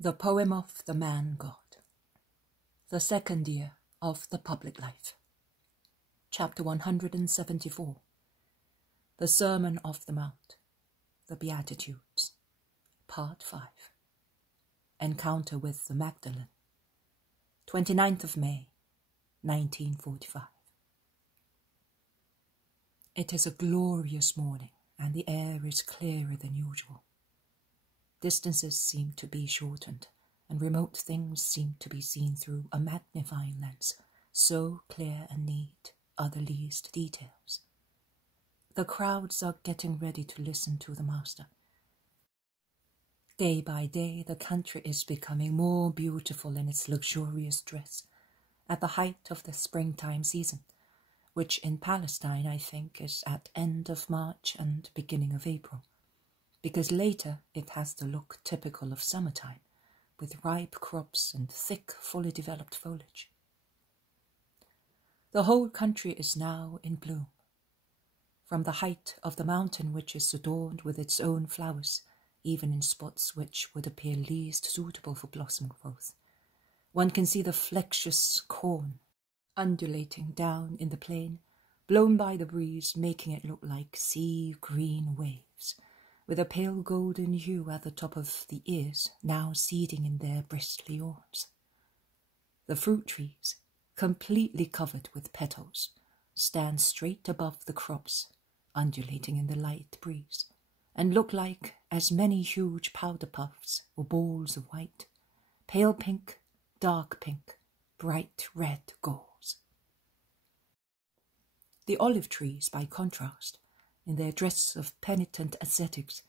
The Poem of the Man-God. The Second Year of the Public Life. Chapter 174. The Sermon of the Mount. The Beatitudes. Part 5. Encounter with the Magdalene. 29th of May, 1945. It is a glorious morning, and the air is clearer than usual. Distances seem to be shortened, and remote things seem to be seen through a magnifying lens, so clear and neat are the least details. The crowds are getting ready to listen to the Master. Day by day, the country is becoming more beautiful in its luxurious dress, at the height of the springtime season, which in Palestine, I think, is at end of March and beginning of April, because later it has the look typical of summertime, with ripe crops and thick, fully developed foliage. The whole country is now in bloom. From the height of the mountain, which is adorned with its own flowers, even in spots which would appear least suitable for blossom growth, one can see the flexuous corn undulating down in the plain, blown by the breeze, making it look like sea-green waves, with a pale golden hue at the top of the ears, now seeding in their bristly awns. The fruit trees, completely covered with petals, stand straight above the crops, undulating in the light breeze, and look like as many huge powder puffs or balls of white, pale pink, dark pink, bright red gauze. The olive trees, by contrast, in their dress of penitent ascetics,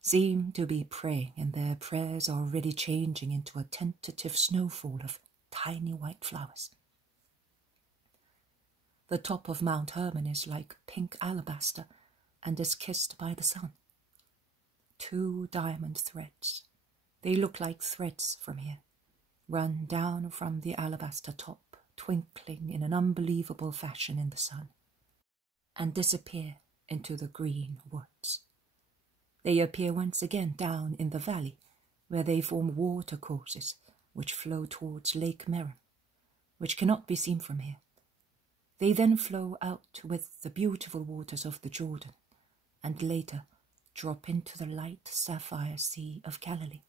seem to be praying, and their prayers are already changing into a tentative snowfall of tiny white flowers. The top of Mount Hermon is like pink alabaster and is kissed by the sun. 2 diamond threads, they look like threads from here, run down from the alabaster top, twinkling in an unbelievable fashion in the sun, and disappear into the green woods. They appear once again down in the valley, where they form watercourses which flow towards Lake Merom, which cannot be seen from here. They then flow out with the beautiful waters of the Jordan, and later drop into the light sapphire Sea of Galilee,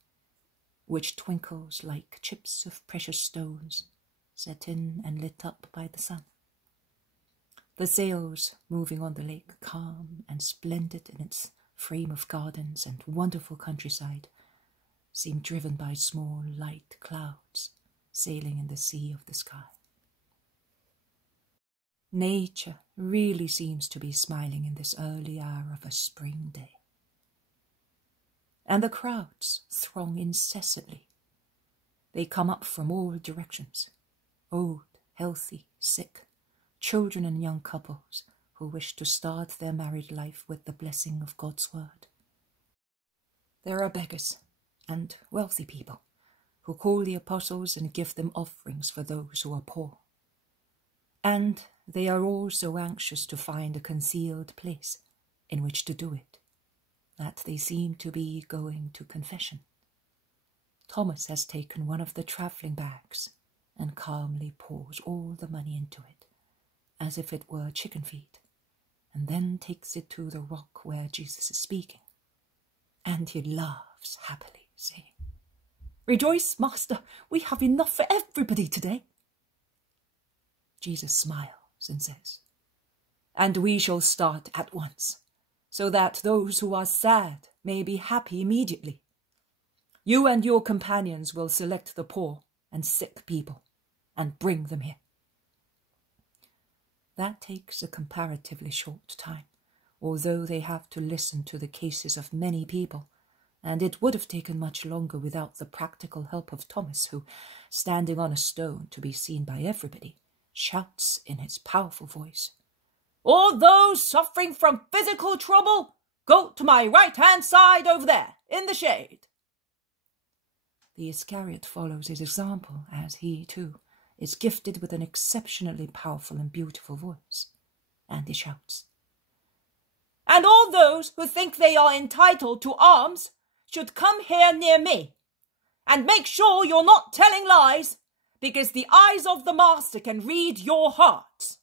which twinkles like chips of precious stones, set in and lit up by the sun. The sails moving on the lake, calm and splendid in its frame of gardens and wonderful countryside, seem driven by small light clouds sailing in the sea of the sky. Nature really seems to be smiling in this early hour of a spring day. And the crowds throng incessantly. They come up from all directions, old, healthy, sick, children and young couples who wish to start their married life with the blessing of God's word. There are beggars and wealthy people who call the apostles and give them offerings for those who are poor. And they are all so anxious to find a concealed place in which to do it, that they seem to be going to confession. Thomas has taken one of the travelling bags and calmly pours all the money into it, as if it were chicken feed, and then takes it to the rock where Jesus is speaking. And he laughs happily, saying, "Rejoice, Master, we have enough for everybody today." Jesus smiles and says, "And we shall start at once, so that those who are sad may be happy immediately. You and your companions will select the poor and sick people and bring them here." That takes a comparatively short time, although they have to listen to the cases of many people, and it would have taken much longer without the practical help of Thomas, who, standing on a stone to be seen by everybody, shouts in his powerful voice, "All those suffering from physical trouble, go to my right-hand side over there, in the shade." The Iscariot follows his example, as he, too, is gifted with an exceptionally powerful and beautiful voice, and he shouts, "And all those who think they are entitled to alms should come here near me, And make sure you're not telling lies, because the eyes of the master can read your heart.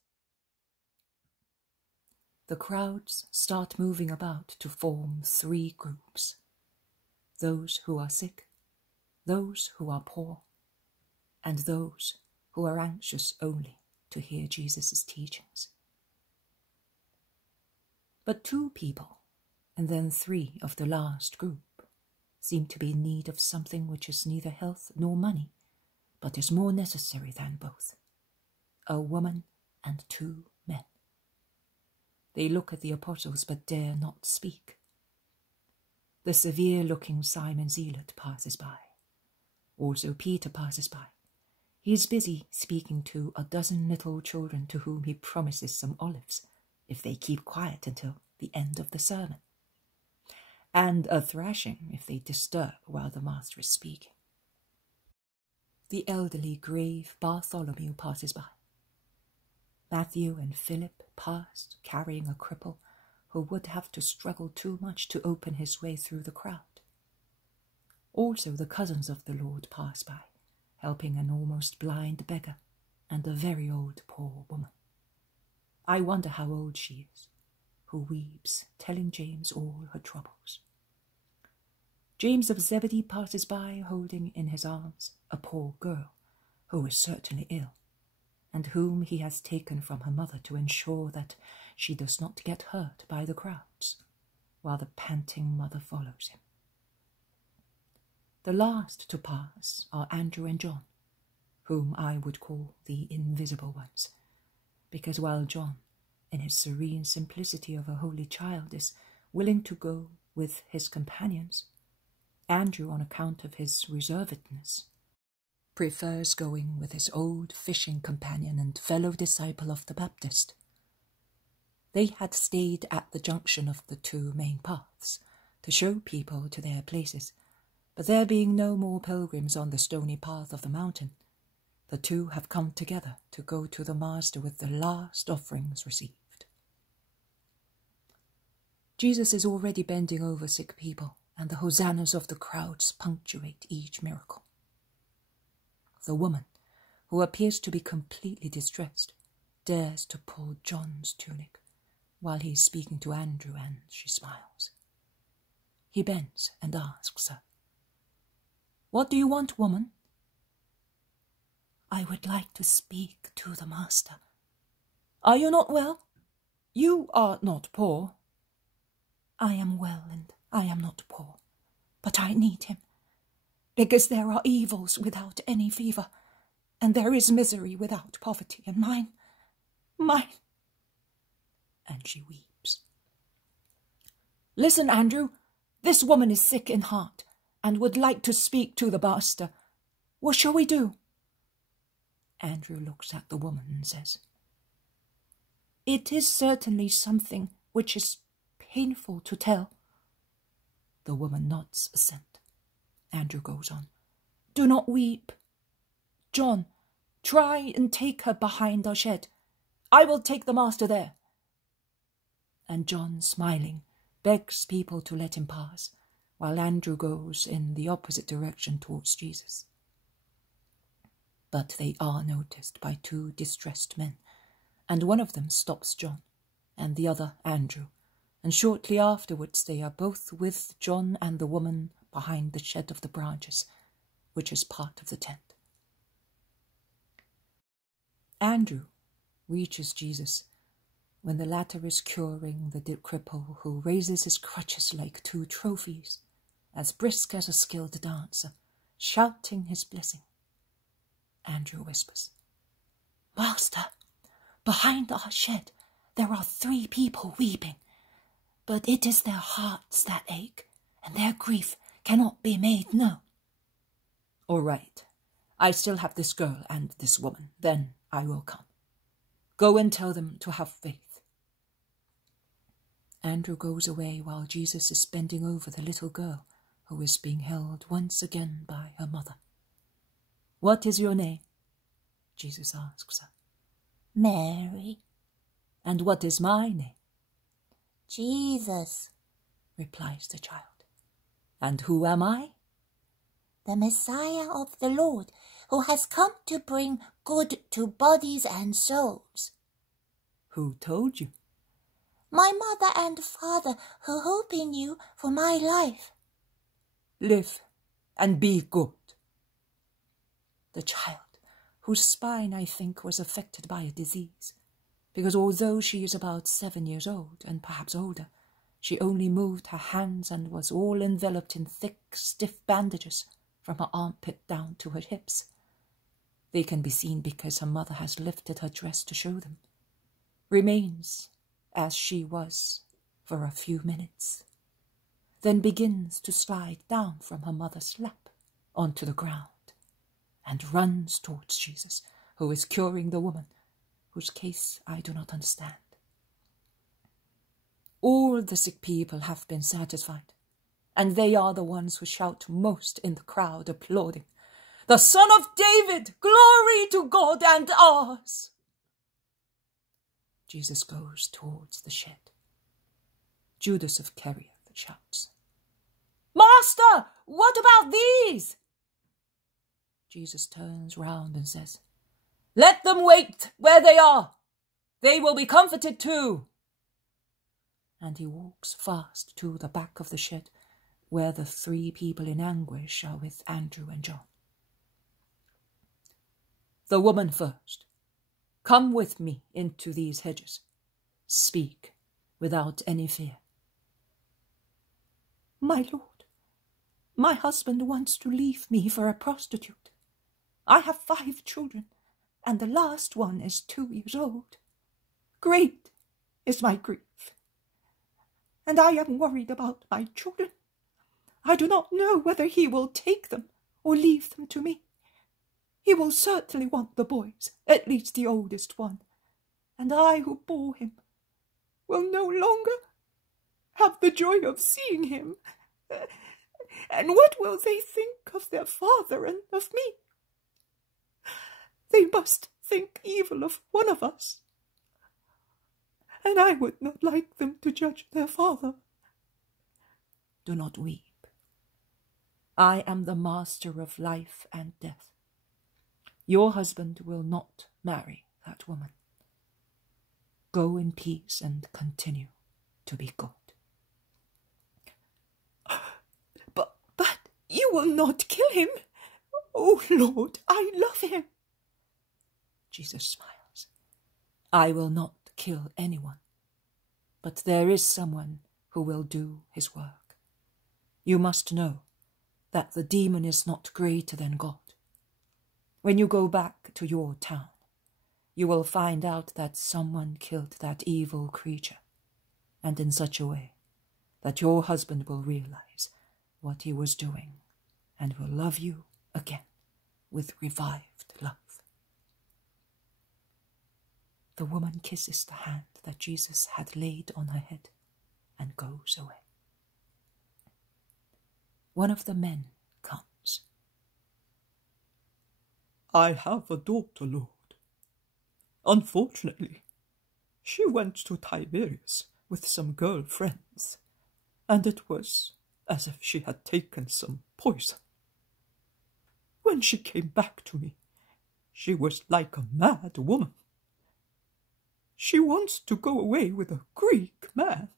The crowds start moving about to form 3 groups. Those who are sick, those who are poor, and those who are anxious only to hear Jesus' teachings. But 2 people, and then 3 of the last group, seem to be in need of something which is neither health nor money, but is more necessary than both: a woman and 2 men. They look at the apostles but dare not speak. The severe-looking Simon Zealot passes by. Also Peter passes by. He is busy speaking to a dozen little children to whom he promises some olives if they keep quiet until the end of the sermon, and a thrashing if they disturb while the master is speaking. The elderly, grave Bartholomew passes by. Matthew and Philip passed, carrying a cripple who would have to struggle too much to open his way through the crowd. Also the cousins of the Lord pass by, helping an almost blind beggar and a very old poor woman. I wonder how old she is, who weeps, telling James all her troubles. James of Zebedee passes by, holding in his arms a poor girl who is certainly ill, and whom he has taken from her mother to ensure that she does not get hurt by the crowds, while the panting mother follows him. The last to pass are Andrew and John, whom I would call the invisible ones, because while John, in his serene simplicity of a holy child, is willing to go with his companions, Andrew, on account of his reservedness, prefers going with his old fishing companion and fellow disciple of the Baptist. They had stayed at the junction of the 2 main paths to show people to their places, but there being no more pilgrims on the stony path of the mountain, the 2 have come together to go to the Master with the last offerings received. Jesus is already bending over sick people, and the hosannas of the crowds punctuate each miracle. The woman, who appears to be completely distressed, dares to pull John's tunic while he is speaking to Andrew, and she smiles. He bends and asks her, "What do you want, woman?" "I would like to speak to the Master." "Are you not well? You are not poor." "I am well, and I am not poor, but I need him, because there are evils without any fever, and there is misery without poverty, and mine. And she weeps. "Listen, Andrew, this woman is sick in heart, and would like to speak to the Master. What shall we do?" Andrew looks at the woman and says, "It is certainly something which is painful to tell." The woman nods assent. Andrew goes on, "Do not weep. John, try and take her behind our shed. I will take the Master there." And John, smiling, begs people to let him pass, while Andrew goes in the opposite direction towards Jesus. But they are noticed by 2 distressed men, and one of them stops John, and the other Andrew, and shortly afterwards they are both with John and the woman behind the shed of the branches, which is part of the tent. Andrew reaches Jesus when the latter is curing the cripple, who raises his crutches like 2 trophies, as brisk as a skilled dancer, shouting his blessing. Andrew whispers, "Master, behind our shed there are 3 people weeping, but it is their hearts that ache, and their grief cannot be made known." "All right, I still have this girl and this woman, then I will come. Go and tell them to have faith." Andrew goes away while Jesus is bending over the little girl, who is being held once again by her mother. "What is your name?" Jesus asks her. "Mary." "And what is my name?" "Jesus," replies the child. "And who am I?" the Messiah of the Lord, who has come to bring good to bodies and souls. Who told you? My mother and father, who hope in you for my life. Live and be good. The child, whose spine I think was affected by a disease, because although she is about 7 years old, and perhaps older, she only moved her hands and was all enveloped in thick, stiff bandages from her armpit down to her hips. They can be seen because her mother has lifted her dress to show them. Remains as she was for a few minutes, then begins to slide down from her mother's lap onto the ground and runs towards Jesus, who is curing the woman, whose case I do not understand. All the sick people have been satisfied, and they are the ones who shout most in the crowd, applauding, "The Son of David, glory to God and ours!" Jesus goes towards the shed. Judas of Kerioth shouts, "Master, what about these?" Jesus turns round and says, "Let them wait where they are. They will be comforted too." And he walks fast to the back of the shed, where the 3 people in anguish are with Andrew and John. "The woman first. Come with me into these hedges. Speak without any fear." "My lord, my husband wants to leave me for a prostitute. I have 5 children, and the last one is 2 years old. Great is my grief, and I am worried about my children. I do not know whether he will take them or leave them to me. He will certainly want the boys, at least the oldest one, and I who bore him will no longer have the joy of seeing him. And what will they think of their father and of me? They must think evil of one of us, and I would not like them to judge their father." "Do not weep. I am the master of life and death. Your husband will not marry that woman. Go in peace and continue to be good." But you will not kill him. Oh, Lord, I love him." Jesus smiles. "I will not kill anyone, but there is someone who will do his work. You must know that the demon is not greater than God. When you go back to your town, you will find out that someone killed that evil creature, and in such a way that your husband will realize what he was doing and will love you again with revived love." The woman kisses the hand that Jesus had laid on her head and goes away. One of the men comes. "I have a daughter, Lord. Unfortunately, she went to Tiberias with some girl friends, and it was as if she had taken some poison. When she came back to me, she was like a mad woman. She wants to go away with a Greek man.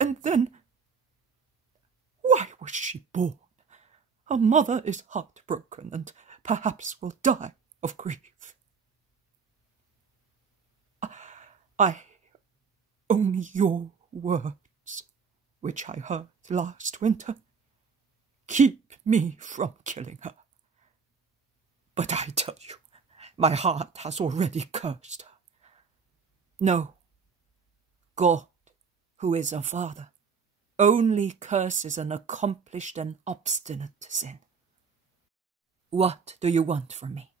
And then, why was she born? Her mother is heartbroken and perhaps will die of grief. Only your words, which I heard last winter, keep me from killing her. But I tell you, my heart has already cursed her. No, God, who is a father, only curses an accomplished and obstinate sin. What do you want from me?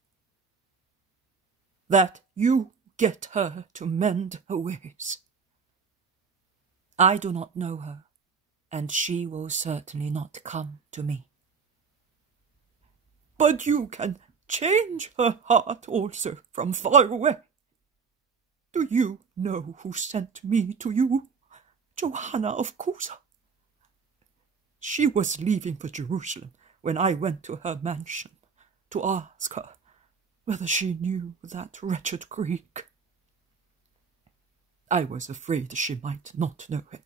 That you get her to mend her ways. I do not know her, and she will certainly not come to me. But you can change her heart also from far away. Do you know who sent me to you? Johanna of Cusa. She was leaving for Jerusalem when I went to her mansion to ask her whether she knew that wretched Greek. I was afraid she might not know him,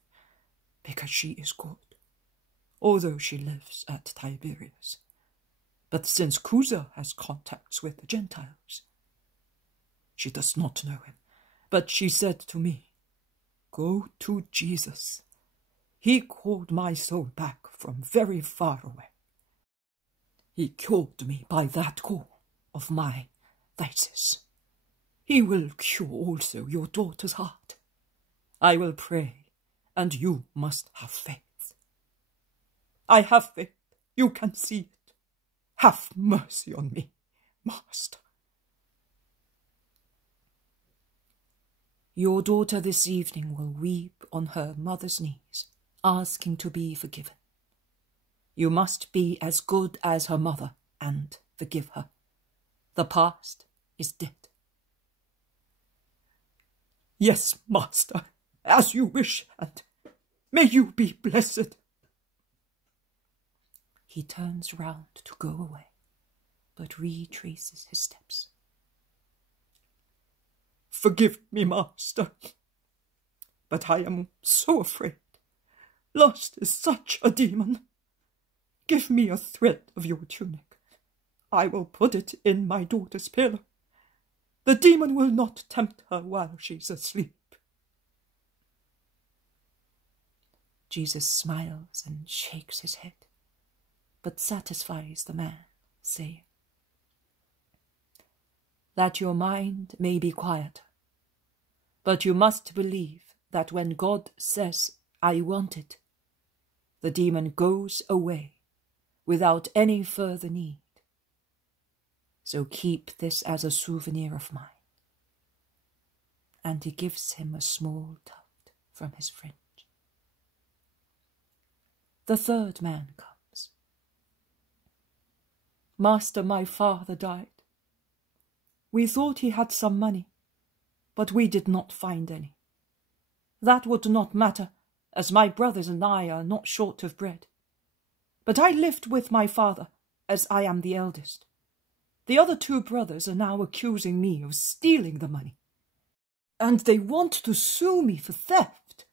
because she is good, although she lives at Tiberias. But since Cusa has contacts with the Gentiles, she does not know him. But she said to me, "Go to Jesus. He called my soul back from very far away. He cured me by that call of my phthisis. He will cure also your daughter's heart. I will pray, and you must have faith." "I have faith. You can see it. Have mercy on me, Master." Your daughter this evening will weep on her mother's knees, asking to be forgiven. You must be as good as her mother and forgive her. The past is dead. "Yes, Master, as you wish, and may you be blessed." He turns round to go away, but retraces his steps. "Forgive me, Master, but I am so afraid. Lust is such a demon. Give me a thread of your tunic. I will put it in my daughter's pillow. The demon will not tempt her while she's asleep." Jesus smiles and shakes his head, but satisfies the man, saying, "That your mind may be quieter. But you must believe that when God says, 'I want it,' the demon goes away without any further need. So keep this as a souvenir of mine." And he gives him a small tuft from his fringe. The third man comes. "Master, my father died. We thought he had some money, but we did not find any. That would not matter, as my brothers and I are not short of bread. But I lived with my father, as I am the eldest. The other 2 brothers are now accusing me of stealing the money, and they want to sue me for theft.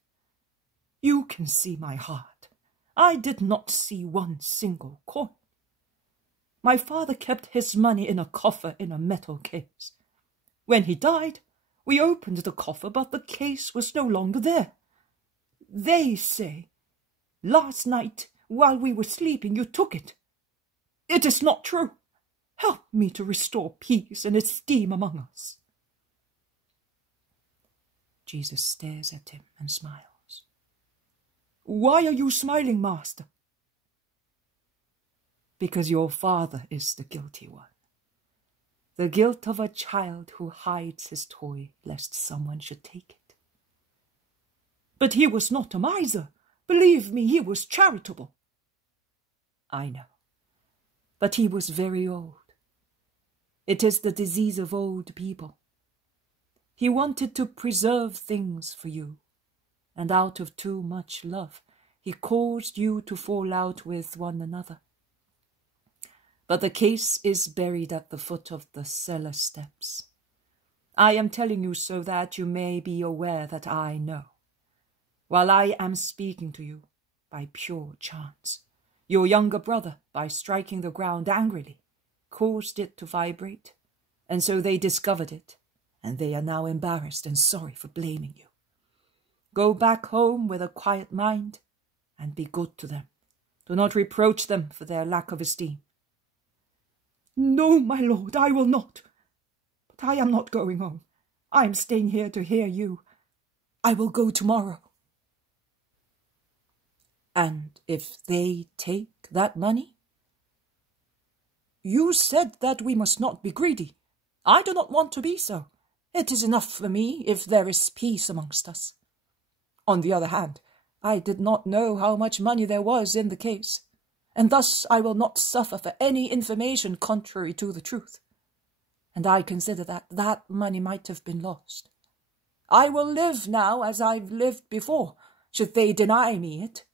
You can see my heart. I did not see one single coin. My father kept his money in a coffer in a metal case. When he died, we opened the coffer, but the case was no longer there. They say, 'Last night, while we were sleeping, you took it.' It is not true. Help me to restore peace and esteem among us." Jesus stares at him and smiles. "Why are you smiling, Master?" "Because your father is the guilty one. The guilt of a child who hides his toy lest someone should take it." "But he was not a miser. Believe me, he was charitable." "I know. But he was very old. It is the disease of old people. He wanted to preserve things for you, and out of too much love, he caused you to fall out with one another. But the case is buried at the foot of the cellar steps. I am telling you so that you may be aware that I know. While I am speaking to you, by pure chance, your younger brother, by striking the ground angrily, caused it to vibrate, and so they discovered it, and they are now embarrassed and sorry for blaming you. Go back home with a quiet mind, and be good to them. Do not reproach them for their lack of esteem." "No, my lord, I will not. But I am not going home. I am staying here to hear you. I will go tomorrow." "And if they take that money?" "You said that we must not be greedy. I do not want to be so. It is enough for me if there is peace amongst us. On the other hand, I did not know how much money there was in the case, and thus I will not suffer for any information contrary to the truth. And I consider that money might have been lost. I will live now as I've lived before, should they deny me it.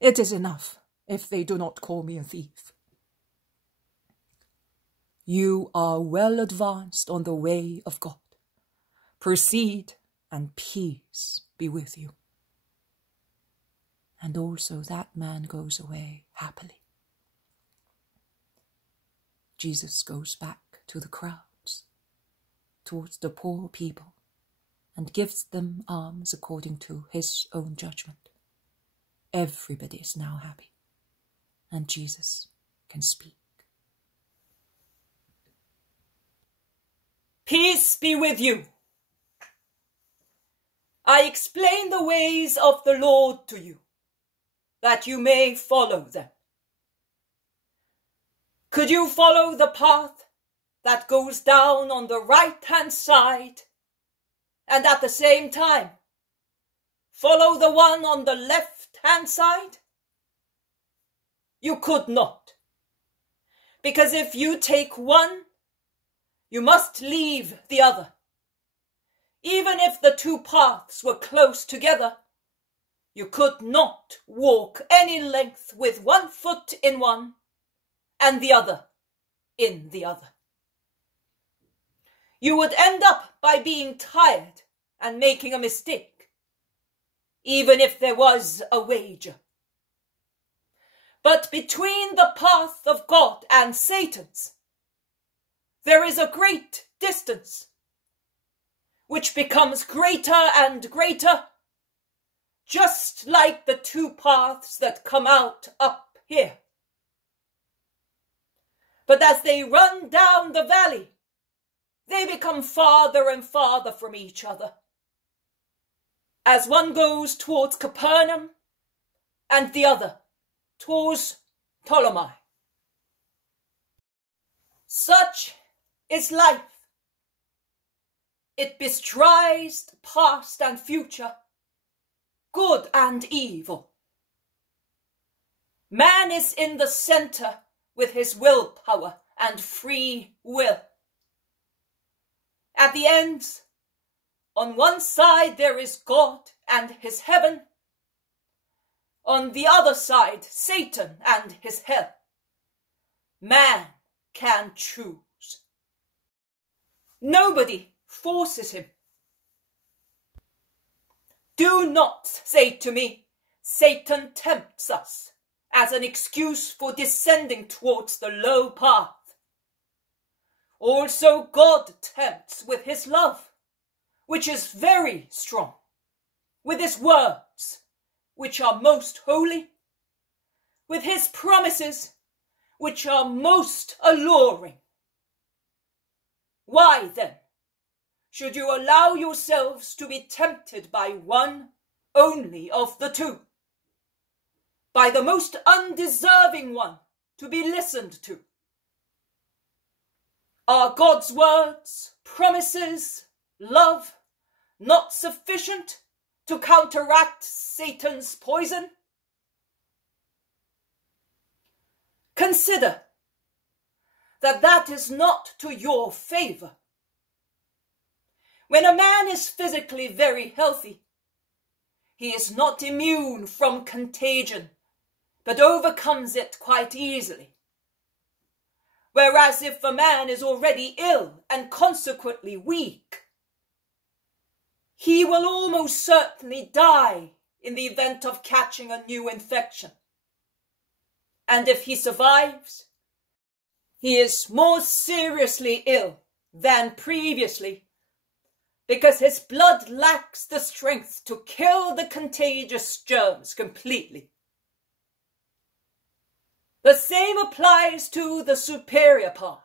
It is enough if they do not call me a thief." You are well advanced on the way of God. Proceed, and peace be with you." And also that man goes away happily. Jesus goes back to the crowds, towards the poor people, and gives them alms according to his own judgment. Everybody is now happy, and Jesus can speak. Peace be with you. I explain the ways of the Lord to you, that you may follow them. Could you follow the path that goes down on the right-hand side, and at the same time follow the one on the left-hand side? You could not, because if you take one, you must leave the other. Even if the two paths were close together, you could not walk any length with one foot in one and the other in the other. You would end up by being tired and making a mistake, even if there was a wager. But between the path of God and Satan's, there is a great distance, which becomes greater and greater, just like the two paths that come out up here. But as they run down the valley, they become farther and farther from each other, as one goes towards Capernaum and the other towards Ptolemy. Such is life. It bestrides past and future, good and evil. Man is in the center with his willpower and free will. At the ends, on one side there is God and his heaven, on the other side Satan and his hell. Man can choose. Nobody forces him. Do not say to me, Satan tempts us, as an excuse for descending towards the low path. Also God tempts with his love, which is very strong, with his words, which are most holy, with his promises, which are most alluring. Why then should you allow yourselves to be tempted by one only of the two, by the most undeserving one to be listened to? Are God's words, promises, love not sufficient to counteract Satan's poison? Consider that is not to your favor. When a man is physically very healthy, he is not immune from contagion, but overcomes it quite easily. Whereas if a man is already ill and consequently weak, he will almost certainly die in the event of catching a new infection. And if he survives, he is more seriously ill than previously, because his blood lacks the strength to kill the contagious germs completely. The same applies to the superior part.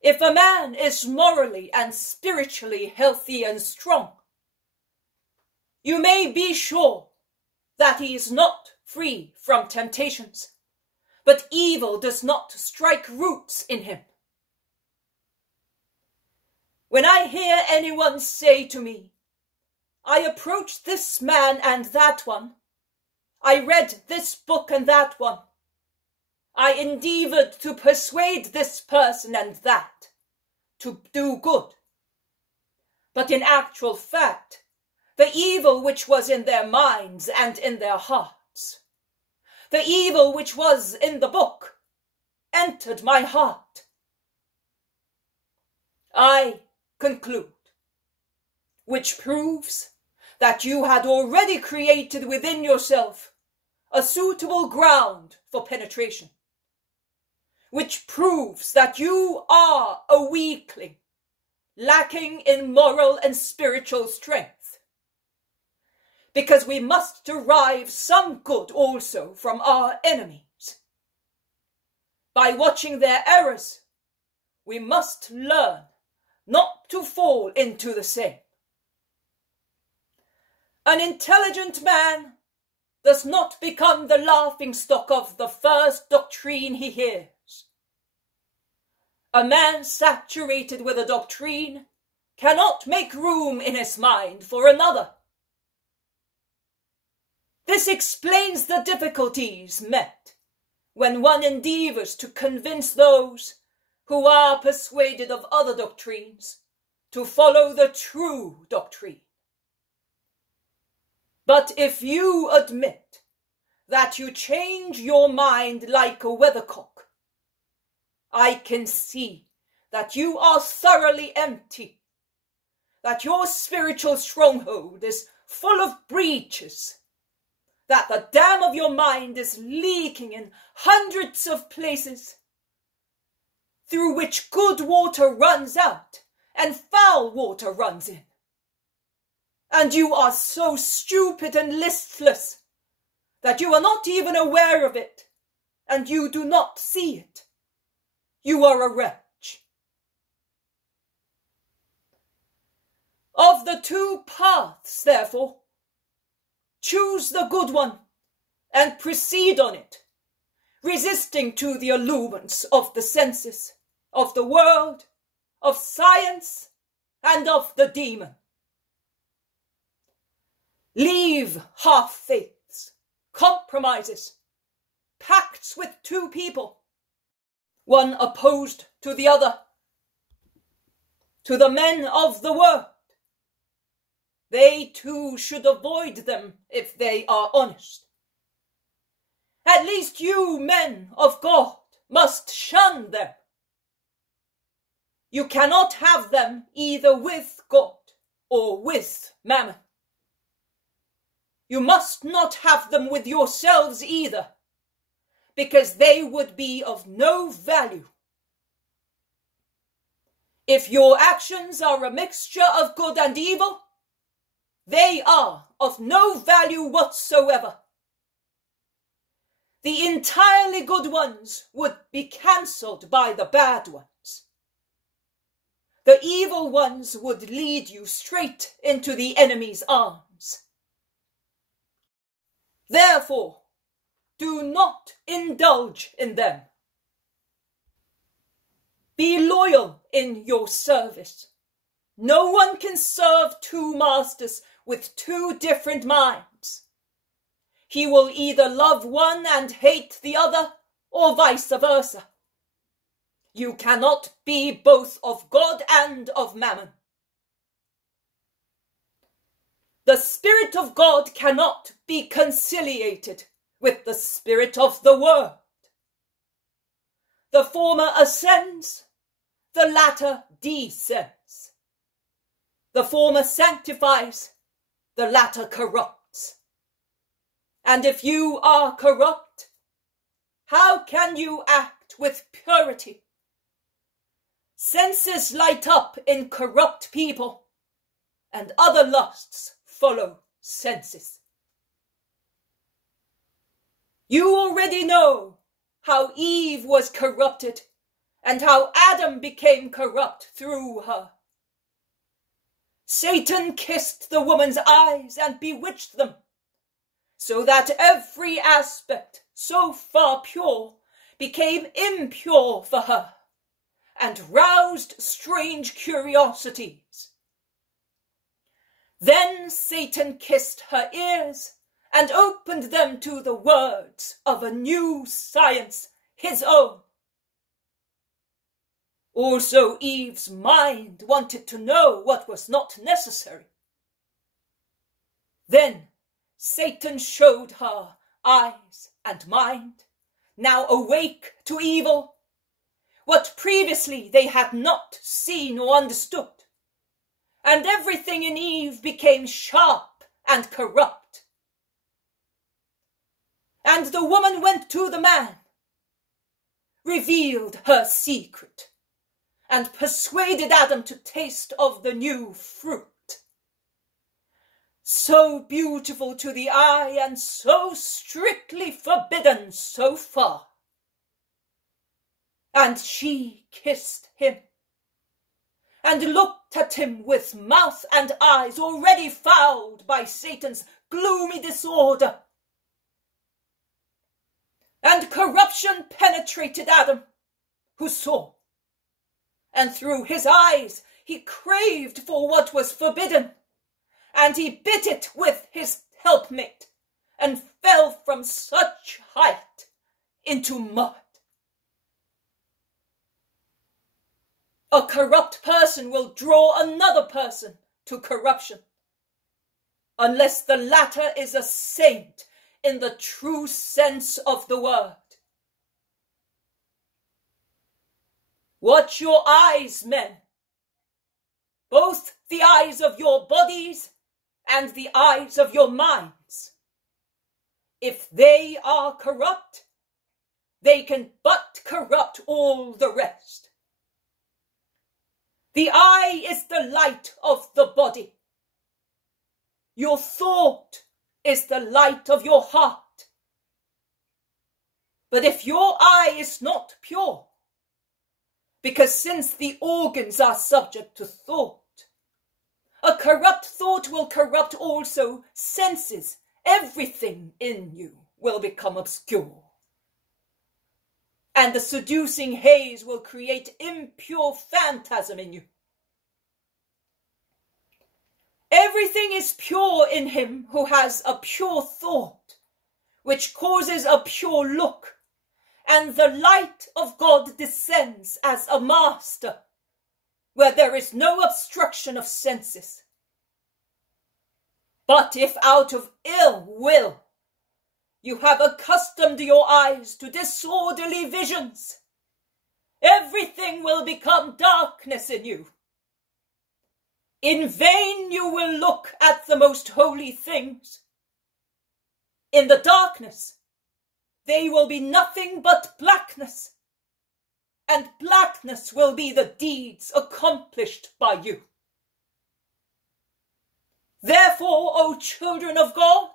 If a man is morally and spiritually healthy and strong, you may be sure that he is not free from temptations, but evil does not strike roots in him. When I hear anyone say to me, I approached this man and that one, I read this book and that one, I endeavored to persuade this person and that, to do good. But in actual fact, the evil which was in their minds and in their hearts, the evil which was in the book entered my heart. I conclude, which proves that you had already created within yourself a suitable ground for penetration, which proves that you are a weakling, lacking in moral and spiritual strength, because we must derive some good also from our enemies. By watching their errors, we must learn not to fall into the same. An intelligent man does not become the laughingstock of the first doctrine he hears. A man saturated with a doctrine cannot make room in his mind for another. This explains the difficulties met when one endeavors to convince those who are persuaded of other doctrines to follow the true doctrine. But if you admit that you change your mind like a weathercock, I can see that you are thoroughly empty, that your spiritual stronghold is full of breaches, that the dam of your mind is leaking in hundreds of places, through which good water runs out and foul water runs in. And you are so stupid and listless that you are not even aware of it, and you do not see it. You are a wretch. Of the two paths, therefore, choose the good one and proceed on it, resisting to the allurements of the senses, of the world, of science, and of the demon. Leave half-faiths, compromises, pacts with two people, one opposed to the other, to the men of the world. They too should avoid them if they are honest. At least you, men of God, must shun them. You cannot have them either with God or with Mammon. You must not have them with yourselves either, because they would be of no value. If your actions are a mixture of good and evil, they are of no value whatsoever. The entirely good ones would be cancelled by the bad ones. The evil ones would lead you straight into the enemy's arms. Therefore, do not indulge in them. Be loyal in your service. No one can serve two masters with two different minds. He will either love one and hate the other, or vice versa. You cannot be both of God and of Mammon. The Spirit of God cannot be conciliated with the spirit of the world. The former ascends, the latter descends. The former sanctifies, the latter corrupts. And if you are corrupt, how can you act with purity? Senses light up in corrupt people, and other lusts follow senses. You already know how Eve was corrupted and how Adam became corrupt through her. Satan kissed the woman's eyes and bewitched them, so that every aspect so far pure became impure for her, and roused strange curiosities. Then Satan kissed her ears and opened them to the words of a new science, his own. Also Eve's mind wanted to know what was not necessary. Then Satan showed her eyes and mind, now awake to evil what previously they had not seen or understood, and everything in Eve became sharp and corrupt. And the woman went to the man, revealed her secret, and persuaded Adam to taste of the new fruit. So beautiful to the eye and so strictly forbidden so far. And she kissed him, and looked at him with mouth and eyes already fouled by Satan's gloomy disorder. And corruption penetrated Adam, who saw, and through his eyes he craved for what was forbidden, and he bit it with his helpmate, and fell from such height into mud. A corrupt person will draw another person to corruption, unless the latter is a saint in the true sense of the word. Watch your eyes, men, both the eyes of your bodies and the eyes of your minds. If they are corrupt, they can but corrupt all the rest. The eye is the light of the body. Your thought is the light of your heart. But if your eye is not pure, because since the organs are subject to thought, a corrupt thought will corrupt also senses. Everything in you will become obscure. And the seducing haze will create impure phantasm in you. Everything is pure in him who has a pure thought, which causes a pure look, and the light of God descends as a master, where there is no obstruction of senses. But if out of ill will you have accustomed your eyes to disorderly visions, everything will become darkness in you. In vain you will look at the most holy things. In the darkness, they will be nothing but blackness, and blackness will be the deeds accomplished by you. Therefore, O children of God,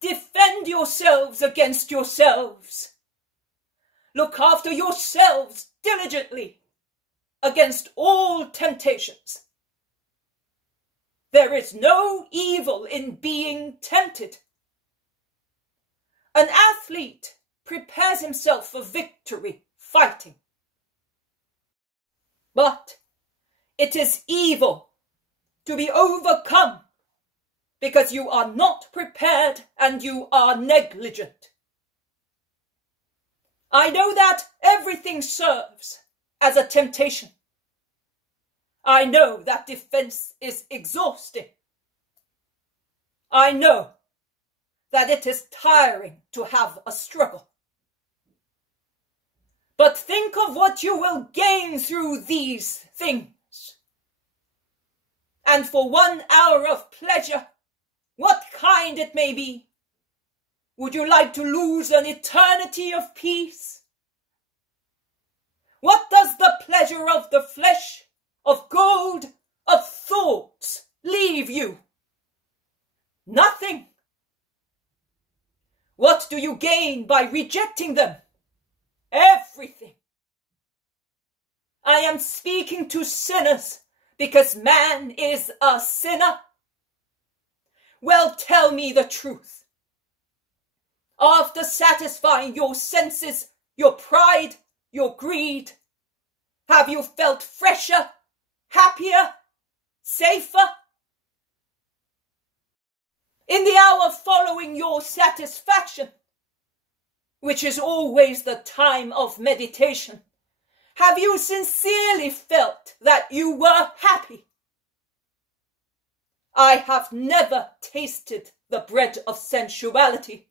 defend yourselves against yourselves. Look after yourselves diligently against all temptations. There is no evil in being tempted. An athlete prepares himself for victory, fighting. But it is evil to be overcome because you are not prepared and you are negligent. I know that everything serves as a temptation. I know that defense is exhausting. I know that it is tiring to have a struggle. But think of what you will gain through these things. And for 1 hour of pleasure, what kind it may be, would you like to lose an eternity of peace? What does the pleasure of the flesh, of gold, of thoughts leave you? Nothing. What do you gain by rejecting them? Everything. I am speaking to sinners because man is a sinner. Well, tell me the truth. After satisfying your senses, your pride, your greed, have you felt fresher, happier, safer? In the hour following your satisfaction, which is always the time of meditation, have you sincerely felt that you were happy? I have never tasted the bread of sensuality,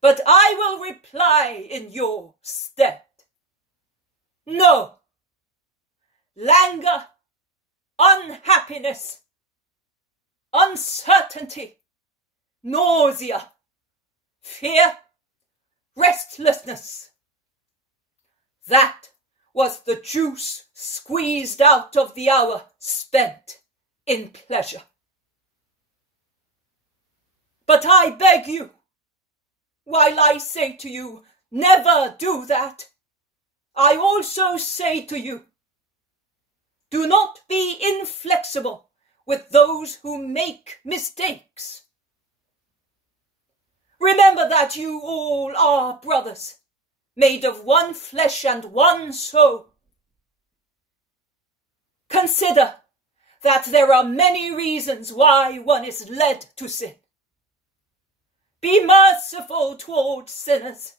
but I will reply in your stead. No. Languor, unhappiness, uncertainty, nausea, fear, restlessness. That was the juice squeezed out of the hour spent in pleasure. But I beg you, while I say to you, never do that, I also say to you, do not be inflexible with those who make mistakes. Remember that you all are brothers, made of one flesh and one soul. Consider that there are many reasons why one is led to sin. Be merciful towards sinners,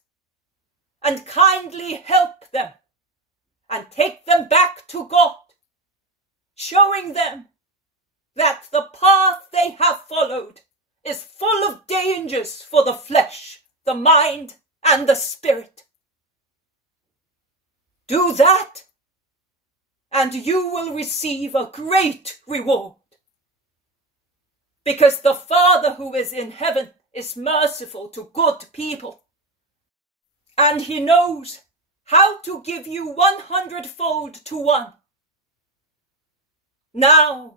and kindly help them, and take them back to God, showing them that the path they have followed is full of dangers for the flesh, the mind, and the spirit. Do that, and you will receive a great reward, because the Father who is in heaven is merciful to good people, and he knows how to give you 100-fold to one. Now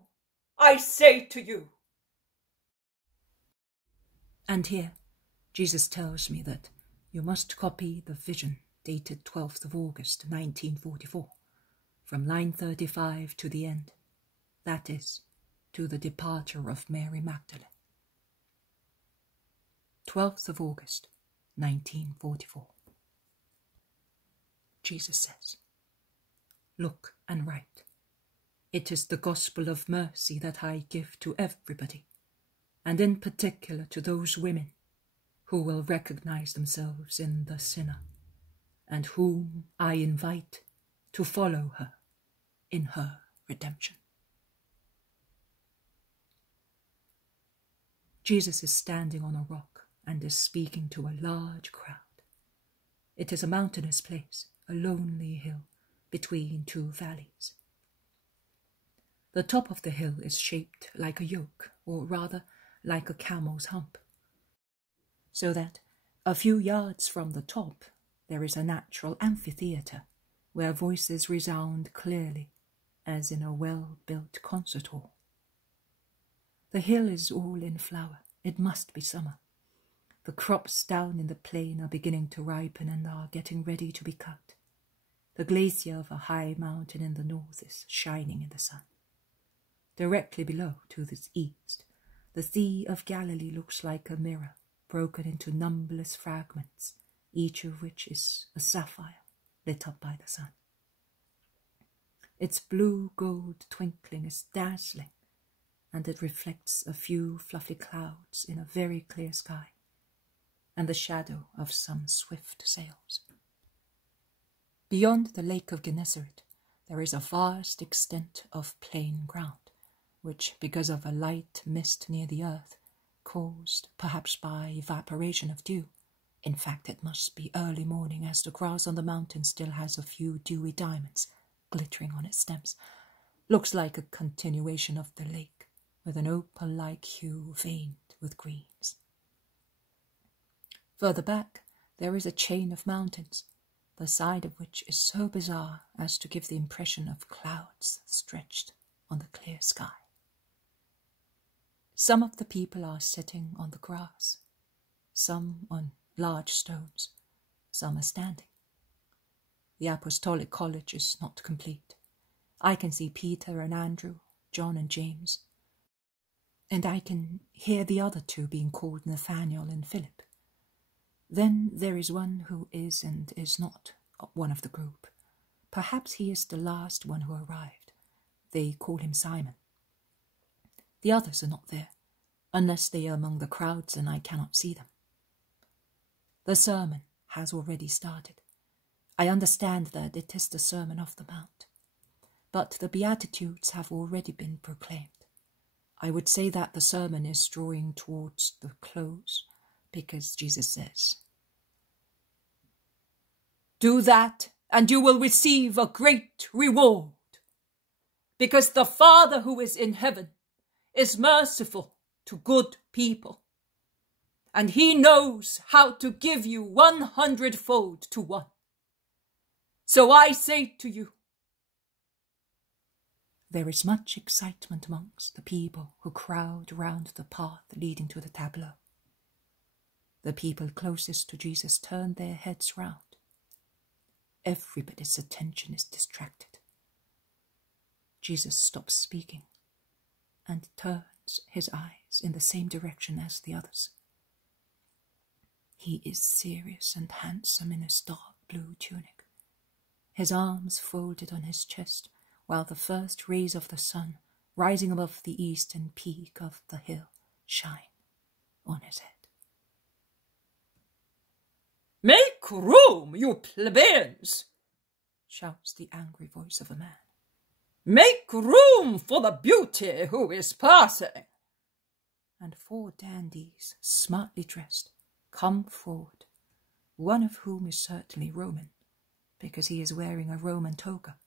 I say to you. And here Jesus tells me that you must copy the vision dated 12th of August 1944, from line 35 to the end, that is, to the departure of Mary Magdalene. 12th of August 1944. Jesus says, "Look and write. It is the gospel of mercy that I give to everybody, and in particular to those women who will recognize themselves in the sinner, and whom I invite to follow her in her redemption." Jesus is standing on a rock and is speaking to a large crowd. It is a mountainous place, a lonely hill between two valleys. The top of the hill is shaped like a yoke, or rather like a camel's hump, so that a few yards from the top there is a natural amphitheatre where voices resound clearly, as in a well-built concert hall. The hill is all in flower. It must be summer. The crops down in the plain are beginning to ripen and are getting ready to be cut. The glacier of a high mountain in the north is shining in the sun. Directly below, to the east, the Sea of Galilee looks like a mirror, broken into numberless fragments, each of which is a sapphire lit up by the sun. Its blue-gold twinkling is dazzling, and it reflects a few fluffy clouds in a very clear sky, and the shadow of some swift sails. Beyond the Lake of Gennesaret, there is a vast extent of plain ground, which, because of a light mist near the earth, caused perhaps by evaporation of dew, in fact it must be early morning, as the grass on the mountain still has a few dewy diamonds glittering on its stems, looks like a continuation of the lake, with an opal-like hue veined with greens. Further back, there is a chain of mountains, the side of which is so bizarre as to give the impression of clouds stretched on the clear sky. Some of the people are sitting on the grass, some on large stones, some are standing. The Apostolic College is not complete. I can see Peter and Andrew, John and James, and I can hear the other two being called Nathaniel and Philip. Then there is one who is and is not one of the group. Perhaps he is the last one who arrived. They call him Simon. The others are not there, unless they are among the crowds and I cannot see them. The sermon has already started. I understand that it is the Sermon of the Mount, but the Beatitudes have already been proclaimed. I would say that the sermon is drawing towards the close, because Jesus says, "Do that, and you will receive a great reward, because the Father who is in heaven is merciful to good people, and he knows how to give you 100-fold to one. So I say to you, there is much excitement amongst the people who crowd round the path leading to the tableau. The people closest to Jesus turn their heads round. Everybody's attention is distracted. Jesus stops speaking and turns his eyes in the same direction as the others. He is serious and handsome in his dark blue tunic, his arms folded on his chest, while the first rays of the sun, rising above the eastern peak of the hill, shine on his head. "Make room, you plebeians!" shouts the angry voice of a man. "Make room for the beauty who is passing!" And 4 dandies, smartly dressed, come forward, one of whom is certainly Roman, because he is wearing a Roman toga.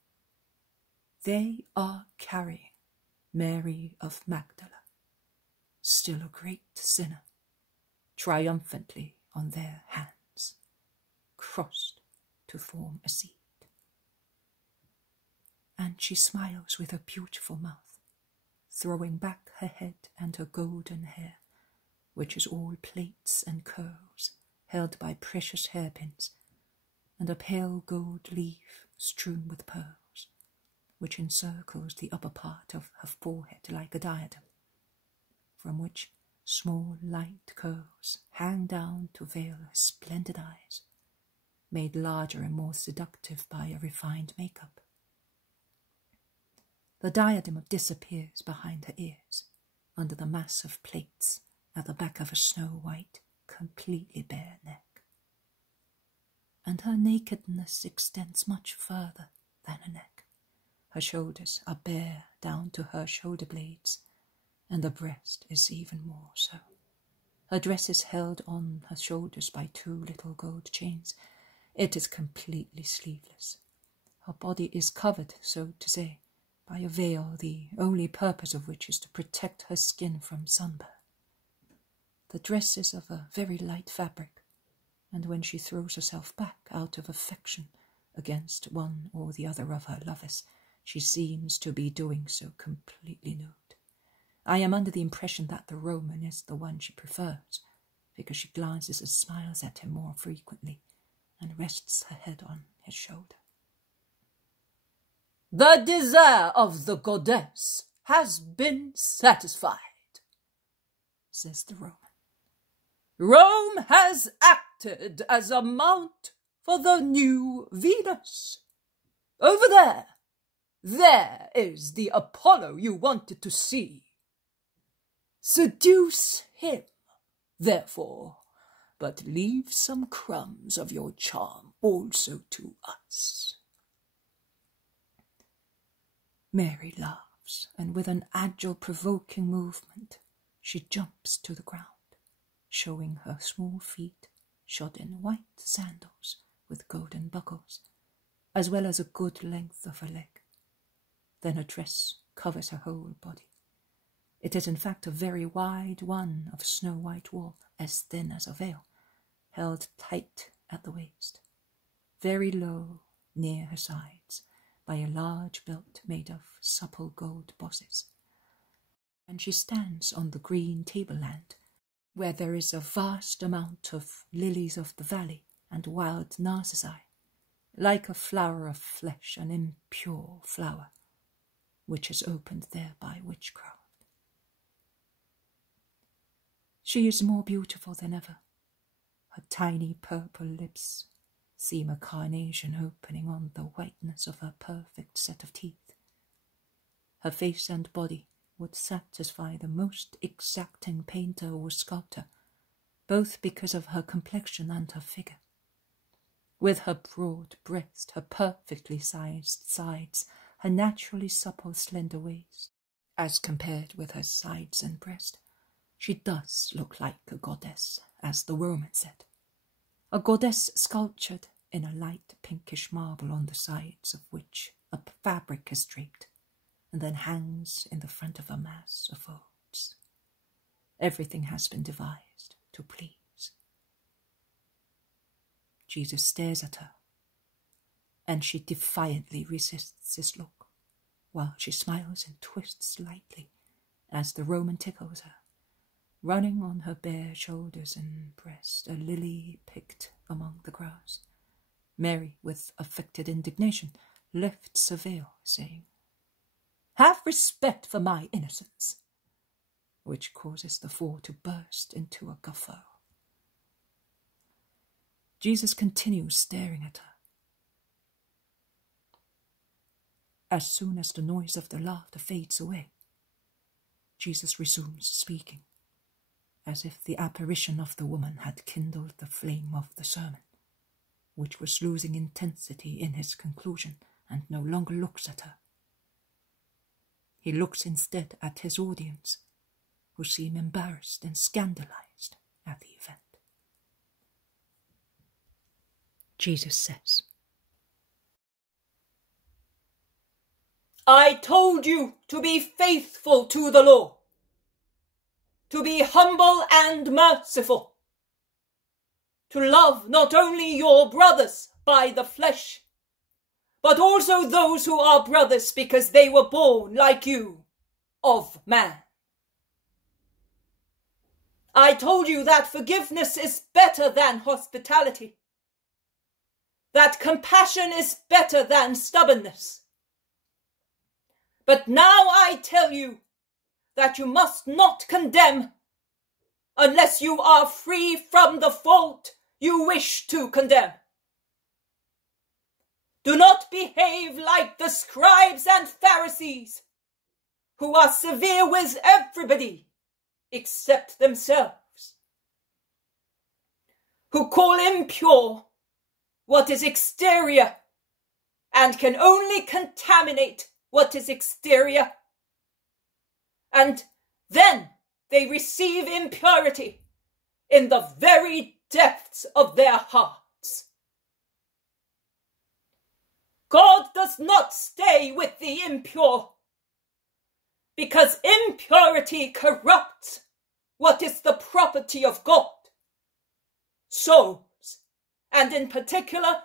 They are carrying Mary of Magdala, still a great sinner, triumphantly on their hands, crossed to form a seat. And she smiles with her beautiful mouth, throwing back her head and her golden hair, which is all plaits and curls, held by precious hairpins, and a pale gold leaf strewn with pearls, which encircles the upper part of her forehead like a diadem, from which small light curls hang down to veil her splendid eyes, made larger and more seductive by a refined makeup. The diadem disappears behind her ears, under the mass of plaits at the back of a snow-white, completely bare neck. And her nakedness extends much further than her neck. Her shoulders are bare down to her shoulder blades, and the breast is even more so. Her dress is held on her shoulders by 2 little gold chains. It is completely sleeveless. Her body is covered, so to say, by a veil, the only purpose of which is to protect her skin from sunburn. The dress is of a very light fabric, and when she throws herself back out of affection against one or the other of her lovers, she seems to be doing so completely nude. I am under the impression that the Roman is the one she prefers, because she glances and smiles at him more frequently, and rests her head on his shoulder. "The desire of the goddess has been satisfied," says the Roman. "Rome has acted as a mount for the new Venus. Over there is the Apollo you wanted to see. Seduce him, therefore, but leave some crumbs of your charm also to us." Mary laughs, and with an agile, provoking movement, she jumps to the ground, showing her small feet shod in white sandals with golden buckles, as well as a good length of her leg. Then her dress covers her whole body. It is in fact a very wide one of snow-white wool, as thin as a veil, held tight at the waist, very low near her sides by a large belt made of supple gold bosses. And she stands on the green tableland, where there is a vast amount of lilies of the valley and wild narcissi, like a flower of flesh, an impure flower, which is opened there by witchcraft. She is more beautiful than ever. Her tiny purple lips seem a carnation opening on the whiteness of her perfect set of teeth. Her face and body would satisfy the most exacting painter or sculptor, both because of her complexion and her figure. With her broad breast, her perfectly sized sides, her naturally supple, slender waist, as compared with her sides and breast, she does look like a goddess, as the Romans said. A goddess sculptured in a light pinkish marble on the sides of which a fabric is draped, and then hangs in the front of a mass of folds. Everything has been devised to please. Jesus stares at her, and she defiantly resists his look, while she smiles and twists lightly as the Roman tickles her, running on her bare shoulders and breast a lily picked among the grass. Mary, with affected indignation, lifts a veil, saying, "Have respect for my innocence," which causes the four to burst into a guffaw. Jesus continues staring at her. As soon as the noise of the laughter fades away, Jesus resumes speaking, as if the apparition of the woman had kindled the flame of the sermon, which was losing intensity in his conclusion, and no longer looks at her. He looks instead at his audience, who seem embarrassed and scandalized at the event. Jesus says, "I told you to be faithful to the law, to be humble and merciful, to love not only your brothers by the flesh, but also those who are brothers because they were born like you of man. I told you that forgiveness is better than hospitality, that compassion is better than stubbornness. But now I tell you that you must not condemn unless you are free from the fault you wish to condemn. Do not behave like the scribes and Pharisees, who are severe with everybody except themselves, who call impure what is exterior and can only contaminate what is exterior, and then they receive impurity in the very depths of their hearts. God does not stay with the impure, because impurity corrupts what is the property of God, souls, and in particular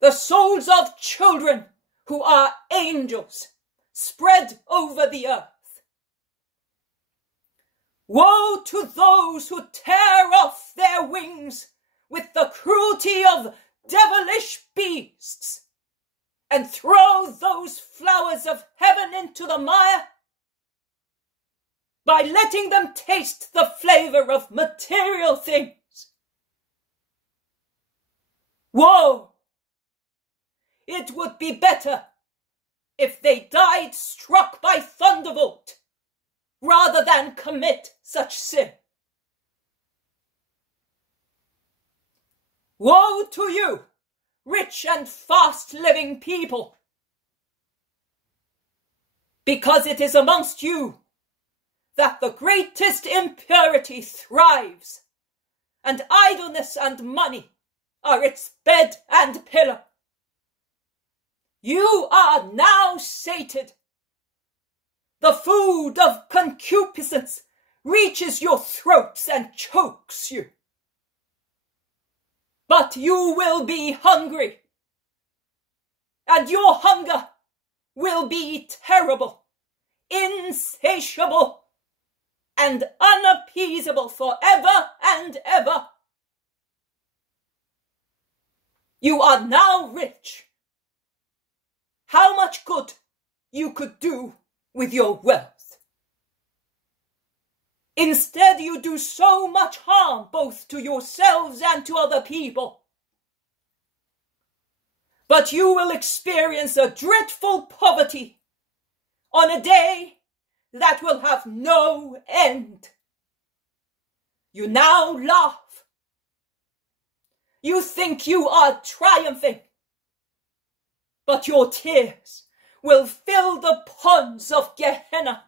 the souls of children who are angels spread over the earth. Woe to those who tear off their wings with the cruelty of devilish beasts and throw those flowers of heaven into the mire by letting them taste the flavor of material things. Woe! It would be better if they died struck by thunderbolt rather than commit such sin. Woe to you, rich and fast-living people, because it is amongst you that the greatest impurity thrives, and idleness and money are its bed and pillow. You are now sated. The food of concupiscence reaches your throats and chokes you. But you will be hungry, and your hunger will be terrible, insatiable, and unappeasable forever and ever. You are now rich. How much good you could do with your wealth. Instead, you do so much harm both to yourselves and to other people. But you will experience a dreadful poverty on a day that will have no end. You now laugh. You think you are triumphing. But your tears will fill the ponds of Gehenna,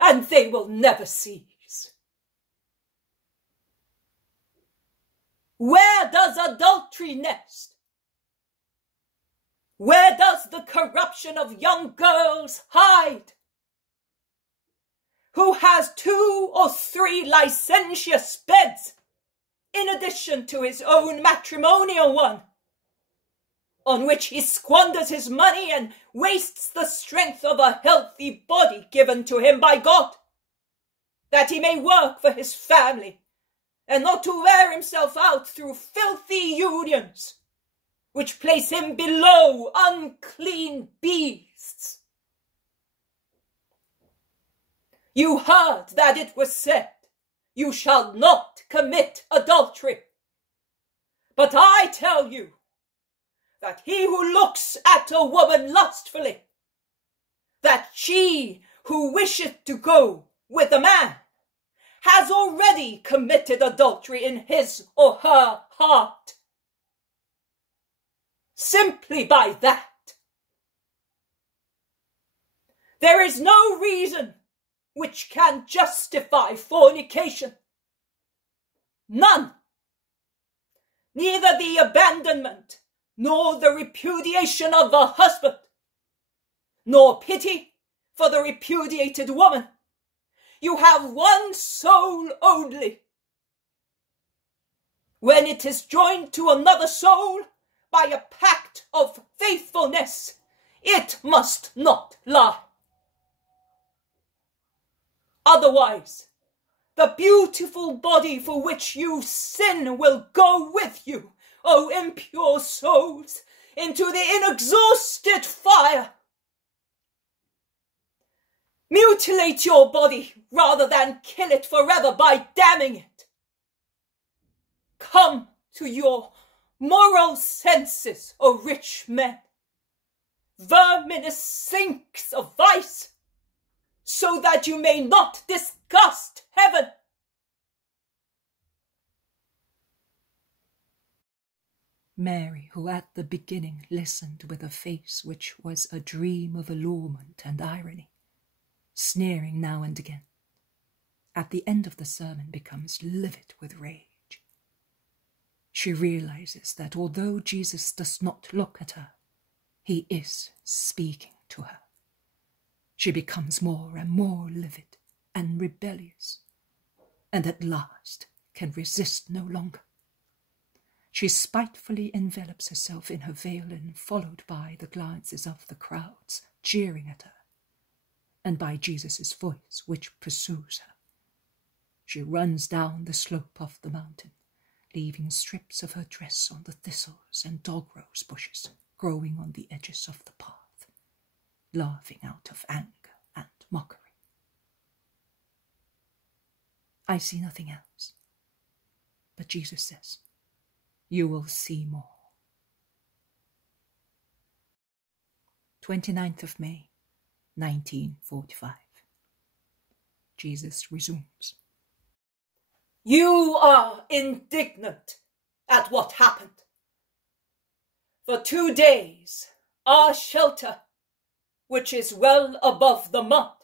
and they will never cease. Where does adultery nest? Where does the corruption of young girls hide? Who has 2 or 3 licentious beds in addition to his own matrimonial one, on which he squanders his money and wastes the strength of a healthy body given to him by God, that he may work for his family and not to wear himself out through filthy unions, which place him below unclean beasts. You heard that it was said, "You shall not commit adultery." But I tell you that he who looks at a woman lustfully, that she who wisheth to go with a man, has already committed adultery in his or her heart. Simply by that. There is no reason which can justify fornication. None. Neither the abandonment, nor the repudiation of the husband, nor pity for the repudiated woman. You have one soul only. When it is joined to another soul by a pact of faithfulness, it must not lie. Otherwise, the beautiful body for which you sin will go with you, O impure souls, into the inexhausted fire. Mutilate your body rather than kill it forever by damning it. Come to your moral senses, O rich men, verminous sinks of vice, so that you may not disgust heaven. Mary, who at the beginning listened with a face which was a dream of allurement and irony, sneering now and again, at the end of the sermon becomes livid with rage. She realizes that although Jesus does not look at her, he is speaking to her. She becomes more and more livid and rebellious, and at last can resist no longer. She spitefully envelops herself in her veil and followed by the glances of the crowds jeering at her, and by Jesus' voice which pursues her. She runs down the slope of the mountain, leaving strips of her dress on the thistles and dog-rose bushes growing on the edges of the path, laughing out of anger and mockery. I see nothing else, but Jesus says, "You will see more." 29th of May, 1945. Jesus resumes. You are indignant at what happened. For 2 days, our shelter, which is well above the mud,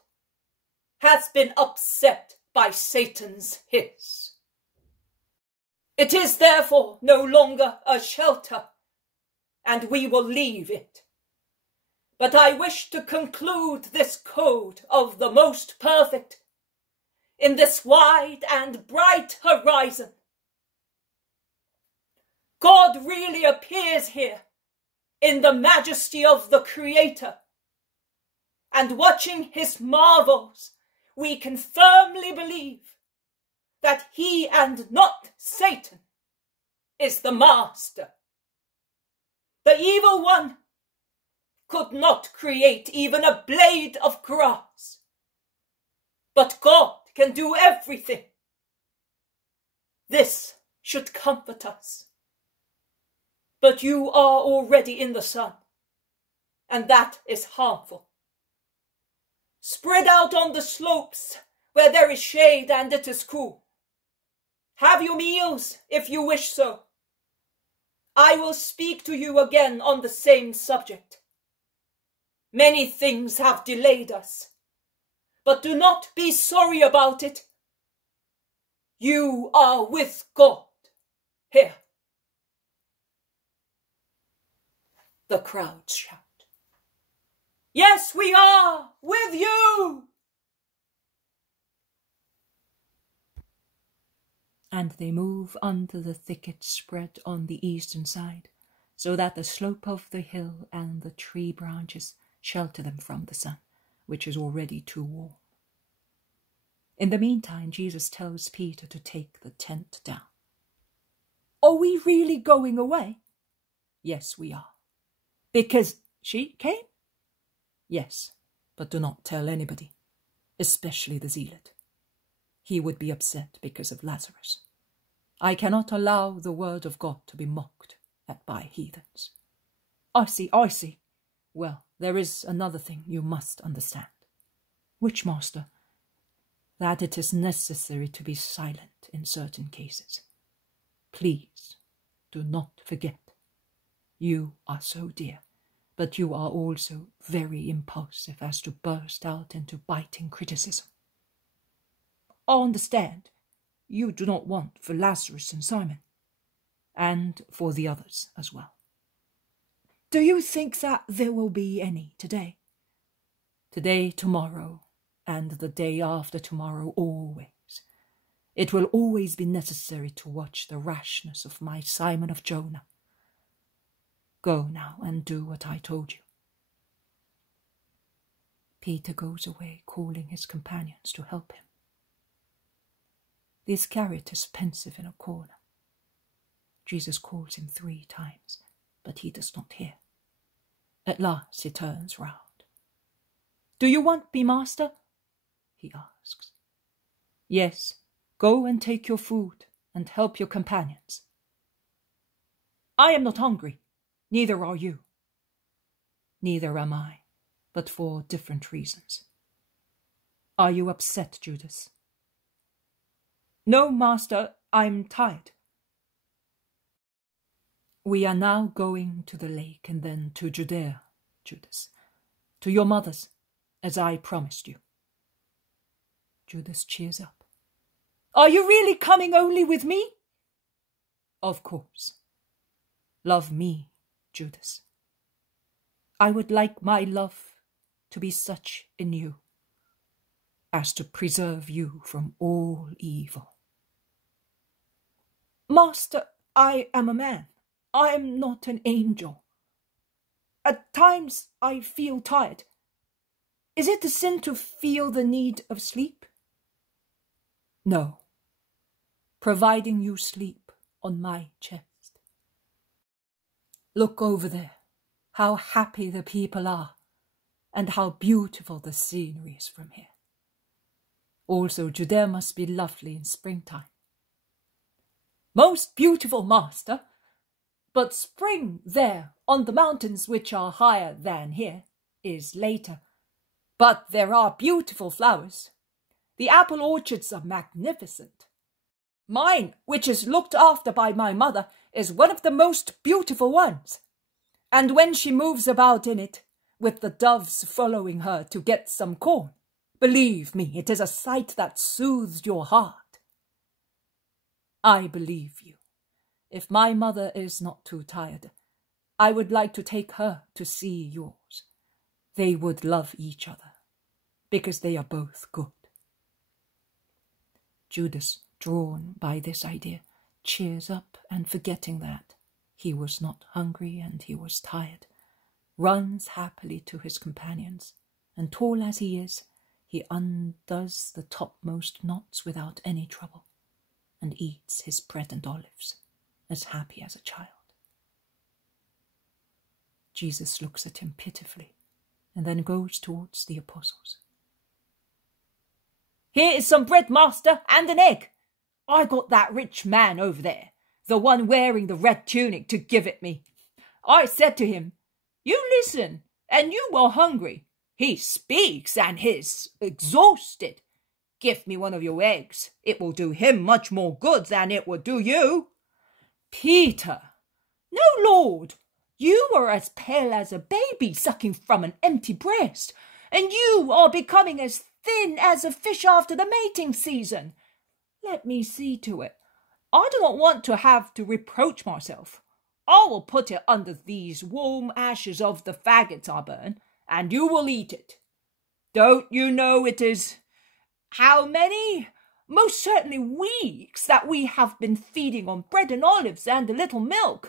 has been upset by Satan's hiss. It is therefore no longer a shelter, and we will leave it. But I wish to conclude this code of the most perfect in this wide and bright horizon. God really appears here in the majesty of the Creator, and watching his marvels, we can firmly believe that he and not Satan is the master. The evil one could not create even a blade of grass, but God can do everything. This should comfort us. But you are already in the sun, and that is harmful. Spread out on the slopes where there is shade and it is cool. Have your meals if you wish so. I will speak to you again on the same subject. Many things have delayed us, but do not be sorry about it. You are with God here. the crowds shout. Yes, we are with you! And they move under the thicket spread on the eastern side, so that the slope of the hill and the tree branches shelter them from the sun, which is already too warm. In the meantime, Jesus tells Peter to take the tent down. Are we really going away? Yes, we are. Because she came? Yes, but do not tell anybody, especially the zealot. He would be upset because of Lazarus. I cannot allow the word of God to be mocked at by heathens. I see. Well, there is another thing you must understand. Which, Master? That it is necessary to be silent in certain cases. Please, do not forget. You are so dear, but you are also very impulsive as to burst out into biting criticism. I understand. You do not want for Lazarus and Simon. And for the others as well. Do you think that there will be any today? Today, tomorrow, and the day after tomorrow always. It will always be necessary to watch the rashness of my Simon of Jonah. Go now and do what I told you. Peter goes away, calling his companions to help him. The Iscariot is pensive in a corner. Jesus calls him 3 times, but he does not hear. At last he turns round. Do you want me, Master? He asks. Yes, go and take your food and help your companions. I am not hungry. Neither are you. Neither am I, but for different reasons. Are you upset, Judas? No, Master, I'm tired. We are now going to the lake and then to Judea, Judas, to your mother's, as I promised you. Judas cheers up. Are you really coming only with me? Of course. Love me, Judas. I would like my love to be such in you as to preserve you from all evil. Master, I am a man. I am not an angel. At times I feel tired. Is it a sin to feel the need of sleep? No, providing you sleep on my chest. Look over there, how happy the people are, and how beautiful the scenery is from here. Also, Judea must be lovely in springtime. Most beautiful, Master. But spring there, on the mountains which are higher than here, is later. But there are beautiful flowers. The apple orchards are magnificent. Mine, which is looked after by my mother, is one of the most beautiful ones. And when she moves about in it, with the doves following her to get some corn, believe me, it is a sight that soothes your heart. I believe you. If my mother is not too tired, I would like to take her to see yours. They would love each other, because they are both good. Judas, drawn by this idea, cheers up and forgetting that he was not hungry and he was tired, runs happily to his companions, and tall as he is, he undoes the topmost knots without any trouble, and eats his bread and olives, as happy as a child. Jesus looks at him pitifully, and then goes towards the apostles. Here is some bread, Master, and an egg. I got that rich man over there, the one wearing the red tunic, to give it me. I said to him, you listen, and you are hungry. He speaks and he's exhausted. Give me one of your eggs. It will do him much more good than it would do you. Peter, no, Lord, you are as pale as a baby sucking from an empty breast, and you are becoming as thin as a fish after the mating season. Let me see to it. I do not want to have to reproach myself. I will put it under these warm ashes of the faggots I burn, and you will eat it. Don't you know it is how many? Most certainly weeks that we have been feeding on bread and olives and a little milk.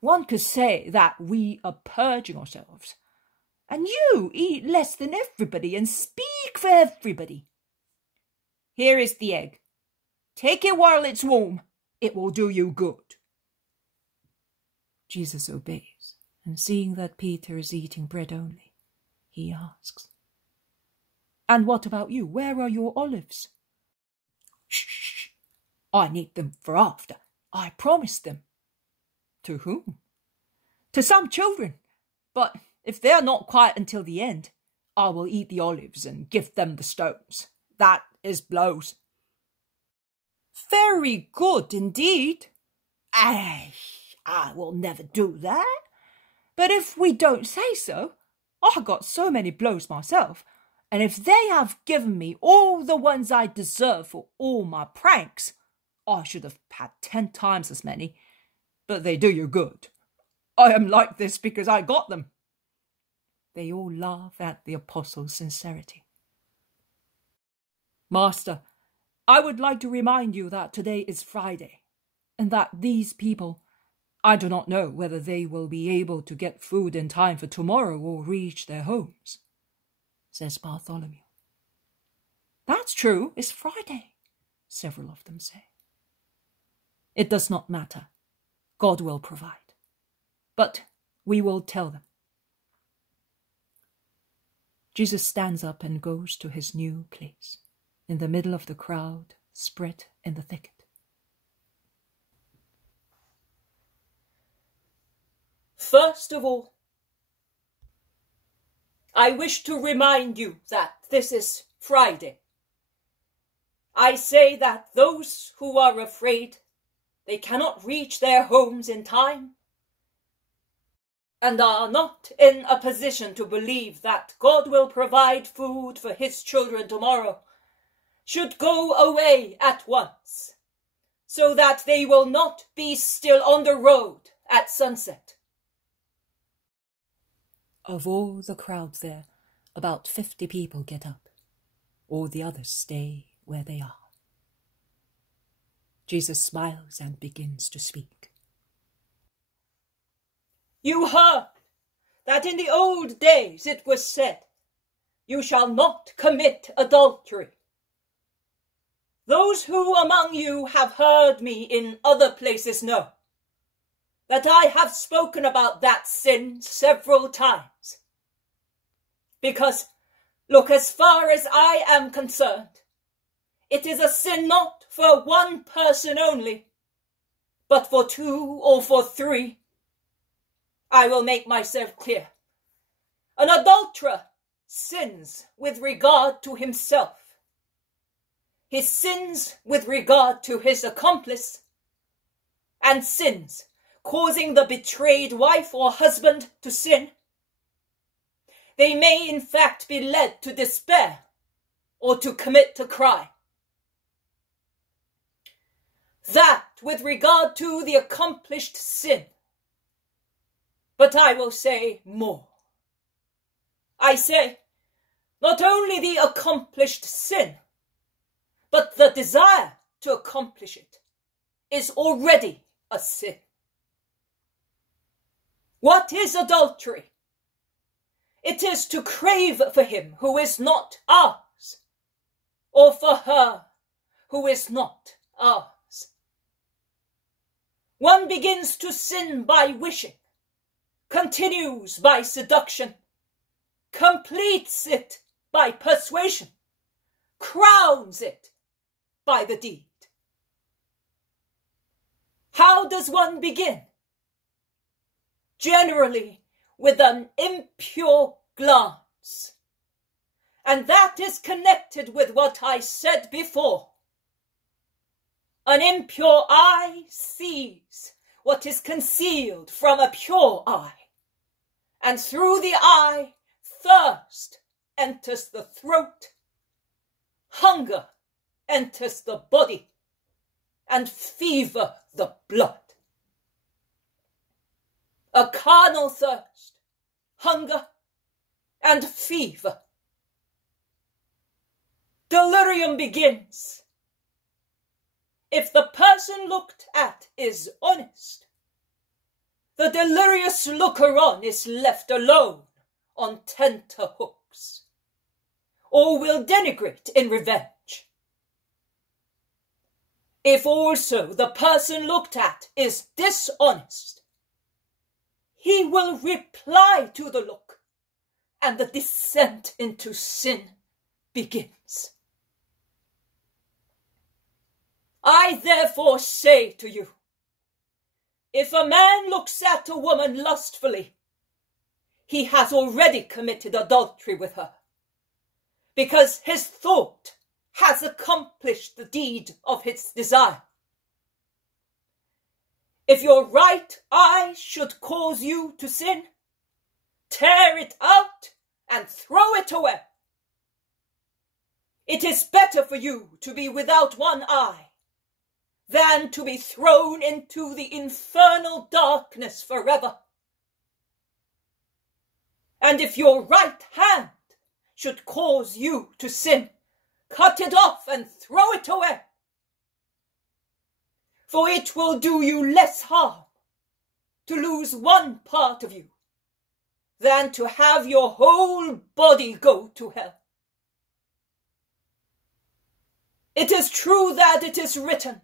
One could say that we are purging ourselves. And you eat less than everybody and speak for everybody. Here is the egg. Take it while it's warm. It will do you good. Jesus obeys, and seeing that Peter is eating bread only, he asks, "And what about you? Where are your olives?" Shh! I need them for after. I promised them. To whom? To some children. But if they are not quiet until the end, I will eat the olives and give them the stones. That is blows. Very good indeed. I will never do that. But if we don't say so, I got so many blows myself, and if they have given me all the ones I deserve for all my pranks, I should have had 10 times as many. But they do you good. I am like this because I got them. They all laugh at the apostle's sincerity. Master, I would like to remind you that today is Friday, and that these people, I do not know whether they will be able to get food in time for tomorrow or reach their homes, says Bartholomew. That's true, it's Friday, several of them say. It does not matter. God will provide. But we will tell them. Jesus stands up and goes to his new place, in the middle of the crowd, spread in the thicket. First of all, I wish to remind you that this is Friday. I say that those who are afraid they cannot reach their homes in time and are not in a position to believe that God will provide food for his children tomorrow should go away at once, so that they will not be still on the road at sunset. Of all the crowd there, about 50 people get up. All the others stay where they are. Jesus smiles and begins to speak. You heard that in the old days it was said, "You shall not commit adultery." Those who among you have heard me in other places know that I have spoken about that sin several times. Because, look, as far as I am concerned, it is a sin not for one person only, but for 2 or for 3. I will make myself clear. An adulterer sins with regard to himself. He sins with regard to his accomplice, and sins, causing the betrayed wife or husband to sin. They may in fact be led to despair or to commit a crime. That with regard to the accomplished sin. But I will say more. I say, not only the accomplished sin, but the desire to accomplish it is already a sin. What is adultery? It is to crave for him who is not ours, or for her who is not ours. One begins to sin by wishing, continues by seduction, completes it by persuasion, crowns it by the deed. How does one begin? Generally with an impure glance. And that is connected with what I said before. An impure eye sees what is concealed from a pure eye, and through the eye thirst enters the throat, hunger enters the body, and fever the blood. a carnal thirst, hunger, and fever. Delirium begins. If the person looked at is honest, the delirious looker-on is left alone on tenterhooks, or will denigrate in revenge. If also the person looked at is dishonest, he will reply to the look, and the descent into sin begins. I therefore say to you, if a man looks at a woman lustfully, he has already committed adultery with her, because his thought has accomplished the deed of his desire. If your right eye should cause you to sin, tear it out and throw it away. It is better for you to be without one eye than to be thrown into the infernal darkness forever. And if your right hand should cause you to sin, cut it off and throw it away. For it will do you less harm to lose one part of you than to have your whole body go to hell. It is true that it is written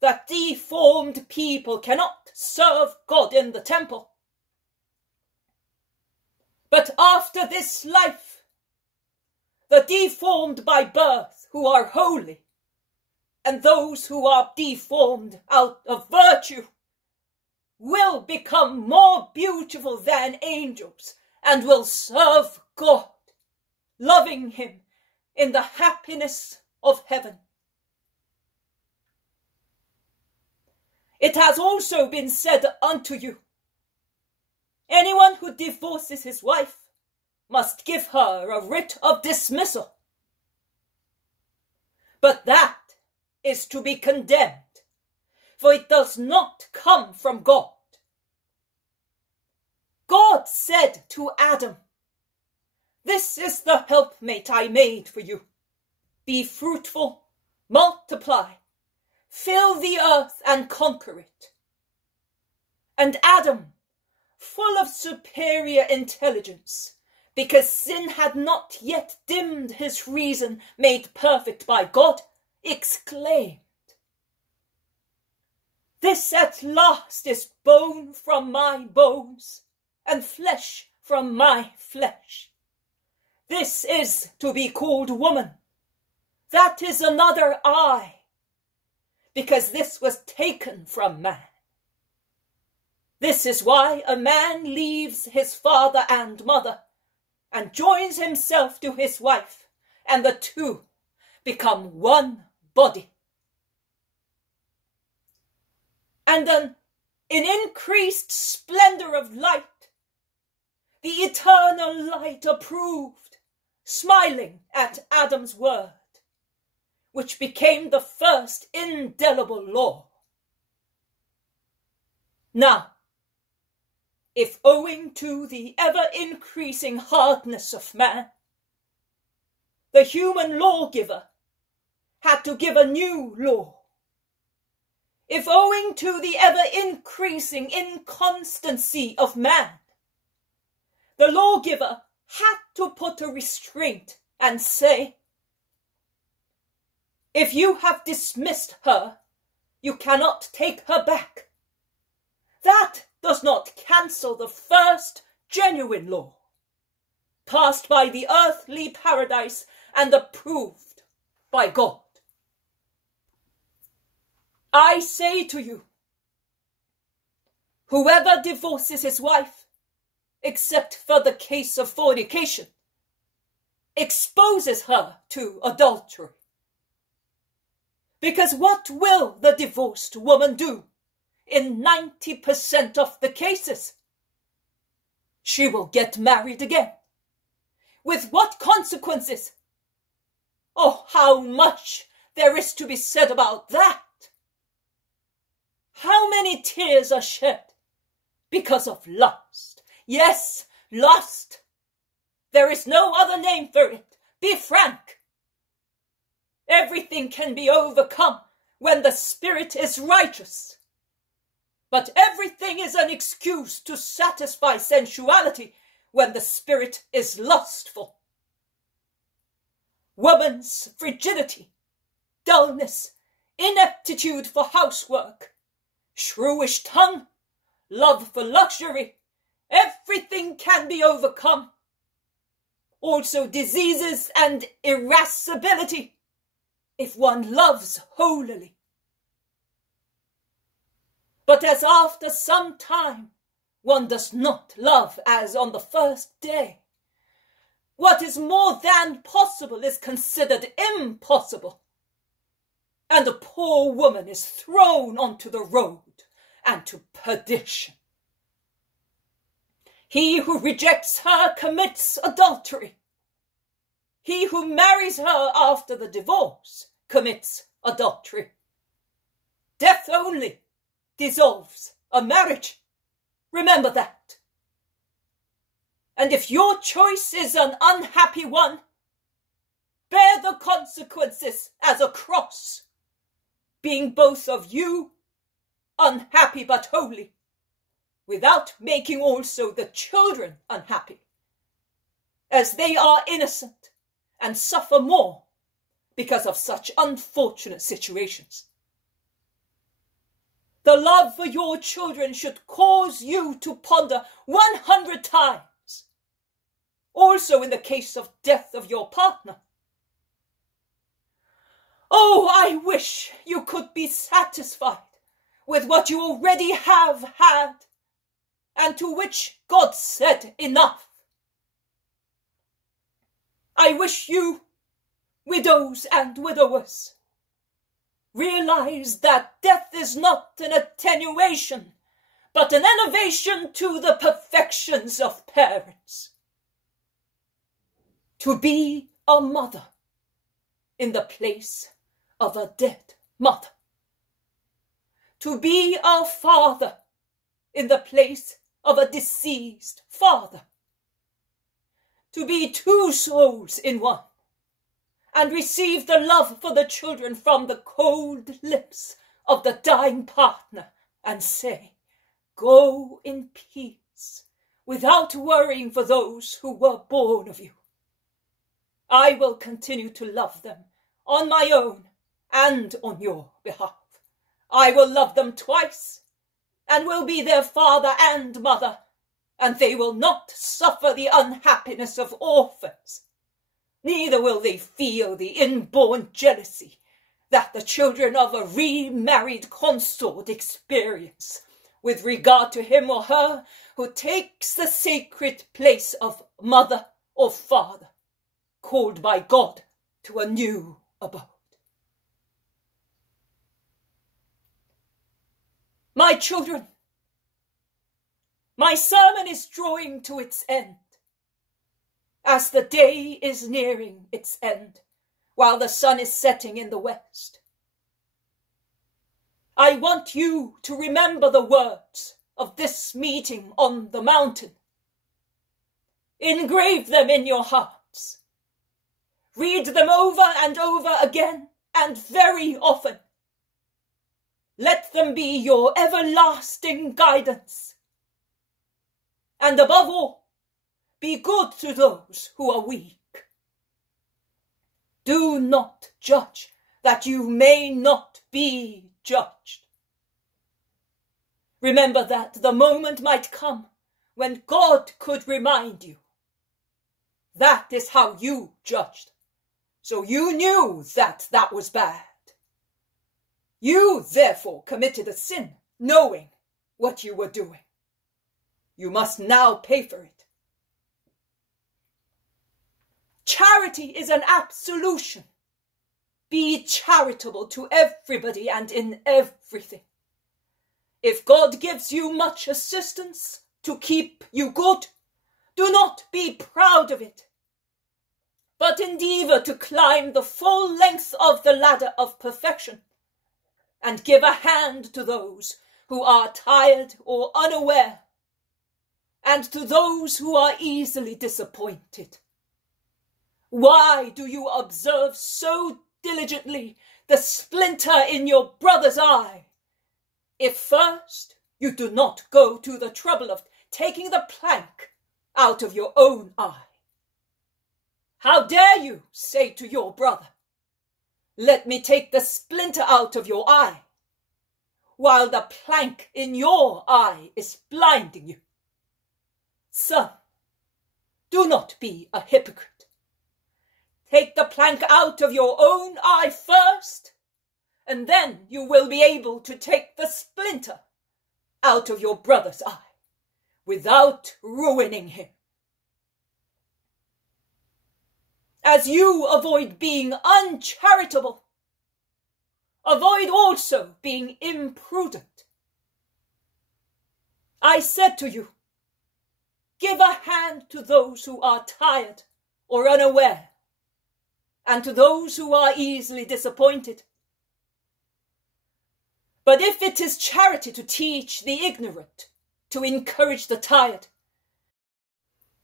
that deformed people cannot serve God in the temple. But after this life, the deformed by birth who are holy, and those who are deformed out of virtue, will become more beautiful than angels and will serve God, loving him in the happiness of heaven. It has also been said unto you, anyone who divorces his wife must give her a writ of dismissal. But that is to be condemned, for it does not come from God. God said to Adam, this is the helpmate I made for you. Be fruitful, multiply, fill the earth and conquer it. And Adam, full of superior intelligence, because sin had not yet dimmed his reason made perfect by God, exclaimed, this at last is bone from my bones, and flesh from my flesh. This is to be called woman. That is another I, because this was taken from man. This is why a man leaves his father and mother, and joins himself to his wife, and the two become one body. And in increased splendor of light, the eternal light approved, smiling at Adam's word, which became the first indelible law. Now, if owing to the ever-increasing hardness of man, the human lawgiver had to give a new law, if owing to the ever-increasing inconstancy of man, the lawgiver had to put a restraint and say, if you have dismissed her, you cannot take her back. That does not cancel the first genuine law, passed by the earthly paradise and approved by God. I say to you, whoever divorces his wife, except for the case of fornication, exposes her to adultery. Because what will the divorced woman do in 90% of the cases? She will get married again. With what consequences? Oh, how much there is to be said about that! How many tears are shed because of lust. Yes, lust. There is no other name for it. Be frank. Everything can be overcome when the spirit is righteous. But everything is an excuse to satisfy sensuality when the spirit is lustful. Woman's frigidity, dullness, ineptitude for housework, shrewish tongue, love for luxury, everything can be overcome. Also diseases and irascibility, if one loves holily. But as after some time one does not love as on the first day, what is more than possible is considered impossible, and a poor woman is thrown onto the road and to perdition. He who rejects her commits adultery. He who marries her after the divorce commits adultery. Death only dissolves a marriage. Remember that. And if your choice is an unhappy one, bear the consequences as a cross, being both of you unhappy but holy, without making also the children unhappy, as they are innocent and suffer more because of such unfortunate situations. The love for your children should cause you to ponder 100 times, also in the case of death of your partner. Oh, I wish you could be satisfied with what you already have had, and to which God said enough. I wish you, widows and widowers, realize that death is not an attenuation, but an innovation to the perfections of parents. To be a mother in the place of a dead mother. To be a father in the place of a deceased father. To be two souls in one, and receive the love for the children from the cold lips of the dying partner, and say, go in peace, without worrying for those who were born of you. I will continue to love them on my own and on your behalf. I will love them twice, and will be their father and mother, and they will not suffer the unhappiness of orphans. Neither will they feel the inborn jealousy that the children of a remarried consort experience with regard to him or her who takes the sacred place of mother or father, called by God to a new abode. My children, my sermon is drawing to its end, as the day is nearing its end, while the sun is setting in the west. I want you to remember the words of this meeting on the mountain. Engrave them in your hearts. Read them over and over again, and very often. Let them be your everlasting guidance. And above all, be good to those who are weak. Do not judge, that you may not be judged. Remember that the moment might come when God could remind you. That is how you judged. So you knew that that was bad. You therefore committed a sin, knowing what you were doing. You must now pay for it. Charity is an absolution. Be charitable to everybody and in everything. If God gives you much assistance to keep you good, do not be proud of it, but endeavour to climb the full length of the ladder of perfection, and give a hand to those who are tired or unaware and to those who are easily disappointed. Why do you observe so diligently the splinter in your brother's eye, if first you do not go to the trouble of taking the plank out of your own eye? How dare you say to your brother, "Let me take the splinter out of your eye," while the plank in your eye is blinding you? Son, do not be a hypocrite. Take the plank out of your own eye first, and then you will be able to take the splinter out of your brother's eye without ruining him. As you avoid being uncharitable, avoid also being imprudent. I said to you, give a hand to those who are tired or unaware, and to those who are easily disappointed. But if it is charity to teach the ignorant, to encourage the tired,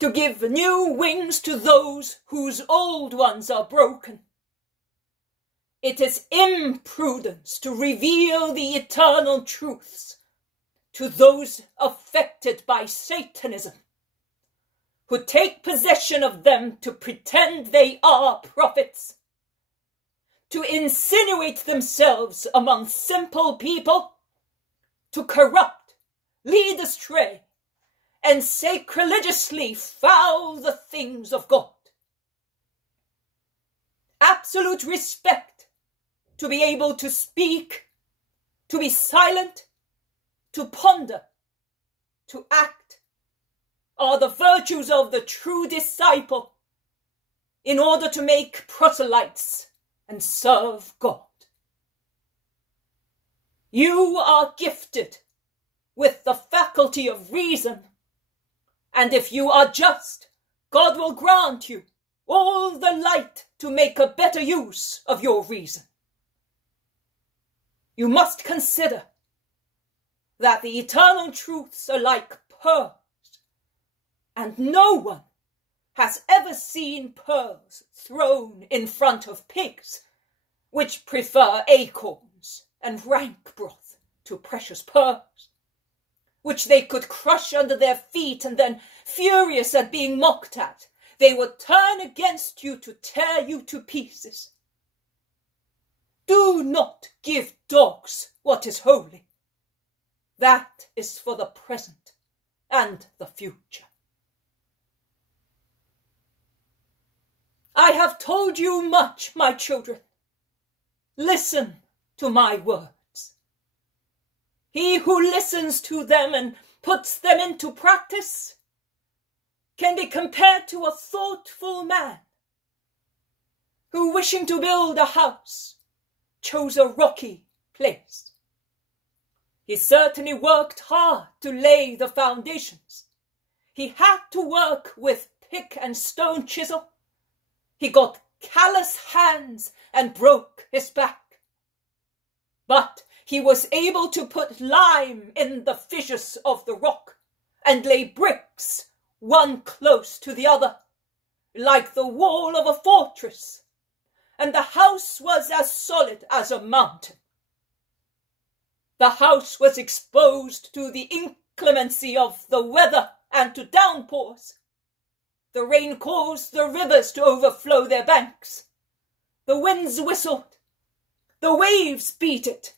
to give new wings to those whose old ones are broken, it is imprudence to reveal the eternal truths to those affected by Satanism, who take possession of them to pretend they are prophets, to insinuate themselves among simple people, to corrupt, lead astray, and sacrilegiously foul the things of God. Absolute respect to be able to speak, to be silent, to ponder, to act, are the virtues of the true disciple in order to make proselytes and serve God. You are gifted with the faculty of reason, and if you are just, God will grant you all the light to make a better use of your reason. You must consider that the eternal truths are like pearls, and no one has ever seen pearls thrown in front of pigs, which prefer acorns and rank broth to precious pearls, which they could crush under their feet, and then, furious at being mocked at, they would turn against you to tear you to pieces. Do not give dogs what is holy. That is for the present and the future. I have told you much, my children. Listen to my words. He who listens to them and puts them into practice can be compared to a thoughtful man who, wishing to build a house, chose a rocky place. He certainly worked hard to lay the foundations. He had to work with pick and stone chisel. He got callous hands and broke his back. But he was able to put lime in the fissures of the rock and lay bricks one close to the other, like the wall of a fortress, and the house was as solid as a mountain. The house was exposed to the inclemency of the weather and to downpours. The rain caused the rivers to overflow their banks. The winds whistled. The waves beat it.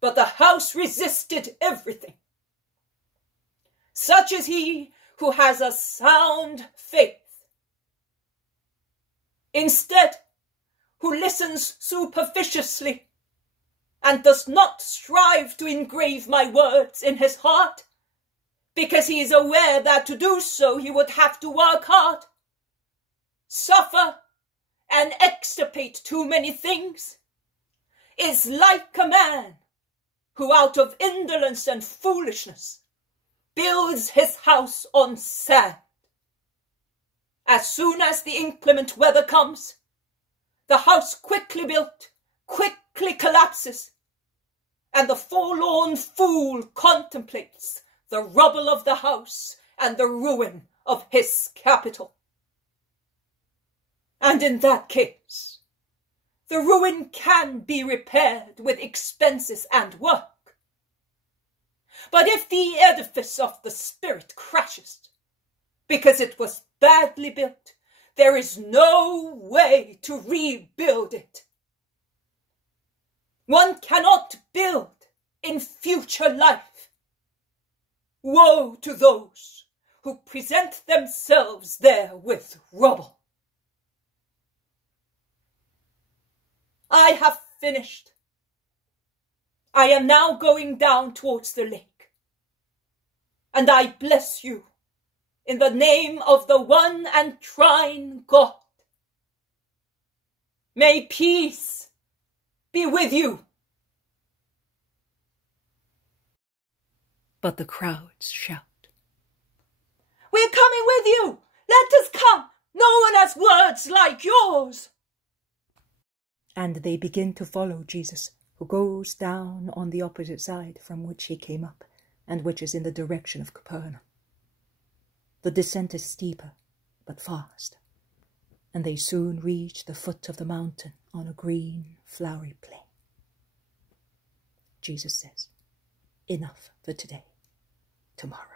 But the house resisted everything. Such is he who has a sound faith. Instead, who listens superficiously and does not strive to engrave my words in his heart, because he is aware that to do so he would have to work hard, suffer, and extirpate too many things, is like a man who out of indolence and foolishness builds his house on sand. As soon as the inclement weather comes, the house quickly built quickly collapses, and the forlorn fool contemplates the rubble of the house and the ruin of his capital. And in that case, the ruin can be repaired with expenses and work. But if the edifice of the Spirit crashes because it was badly built, there is no way to rebuild it. One cannot build in future life. Woe to those who present themselves there with rubble. I have finished. I am now going down towards the lake. And I bless you in the name of the one and trine God. May peace be with you. But the crowds shout, "We're coming with you! Let us come! No one has words like yours!" and they begin to follow Jesus, who goes down on the opposite side from which he came up, and which is in the direction of Capernaum. The descent is steeper, but fast, and they soon reach the foot of the mountain on a green, flowery plain. Jesus says, "Enough for today. Tomorrow."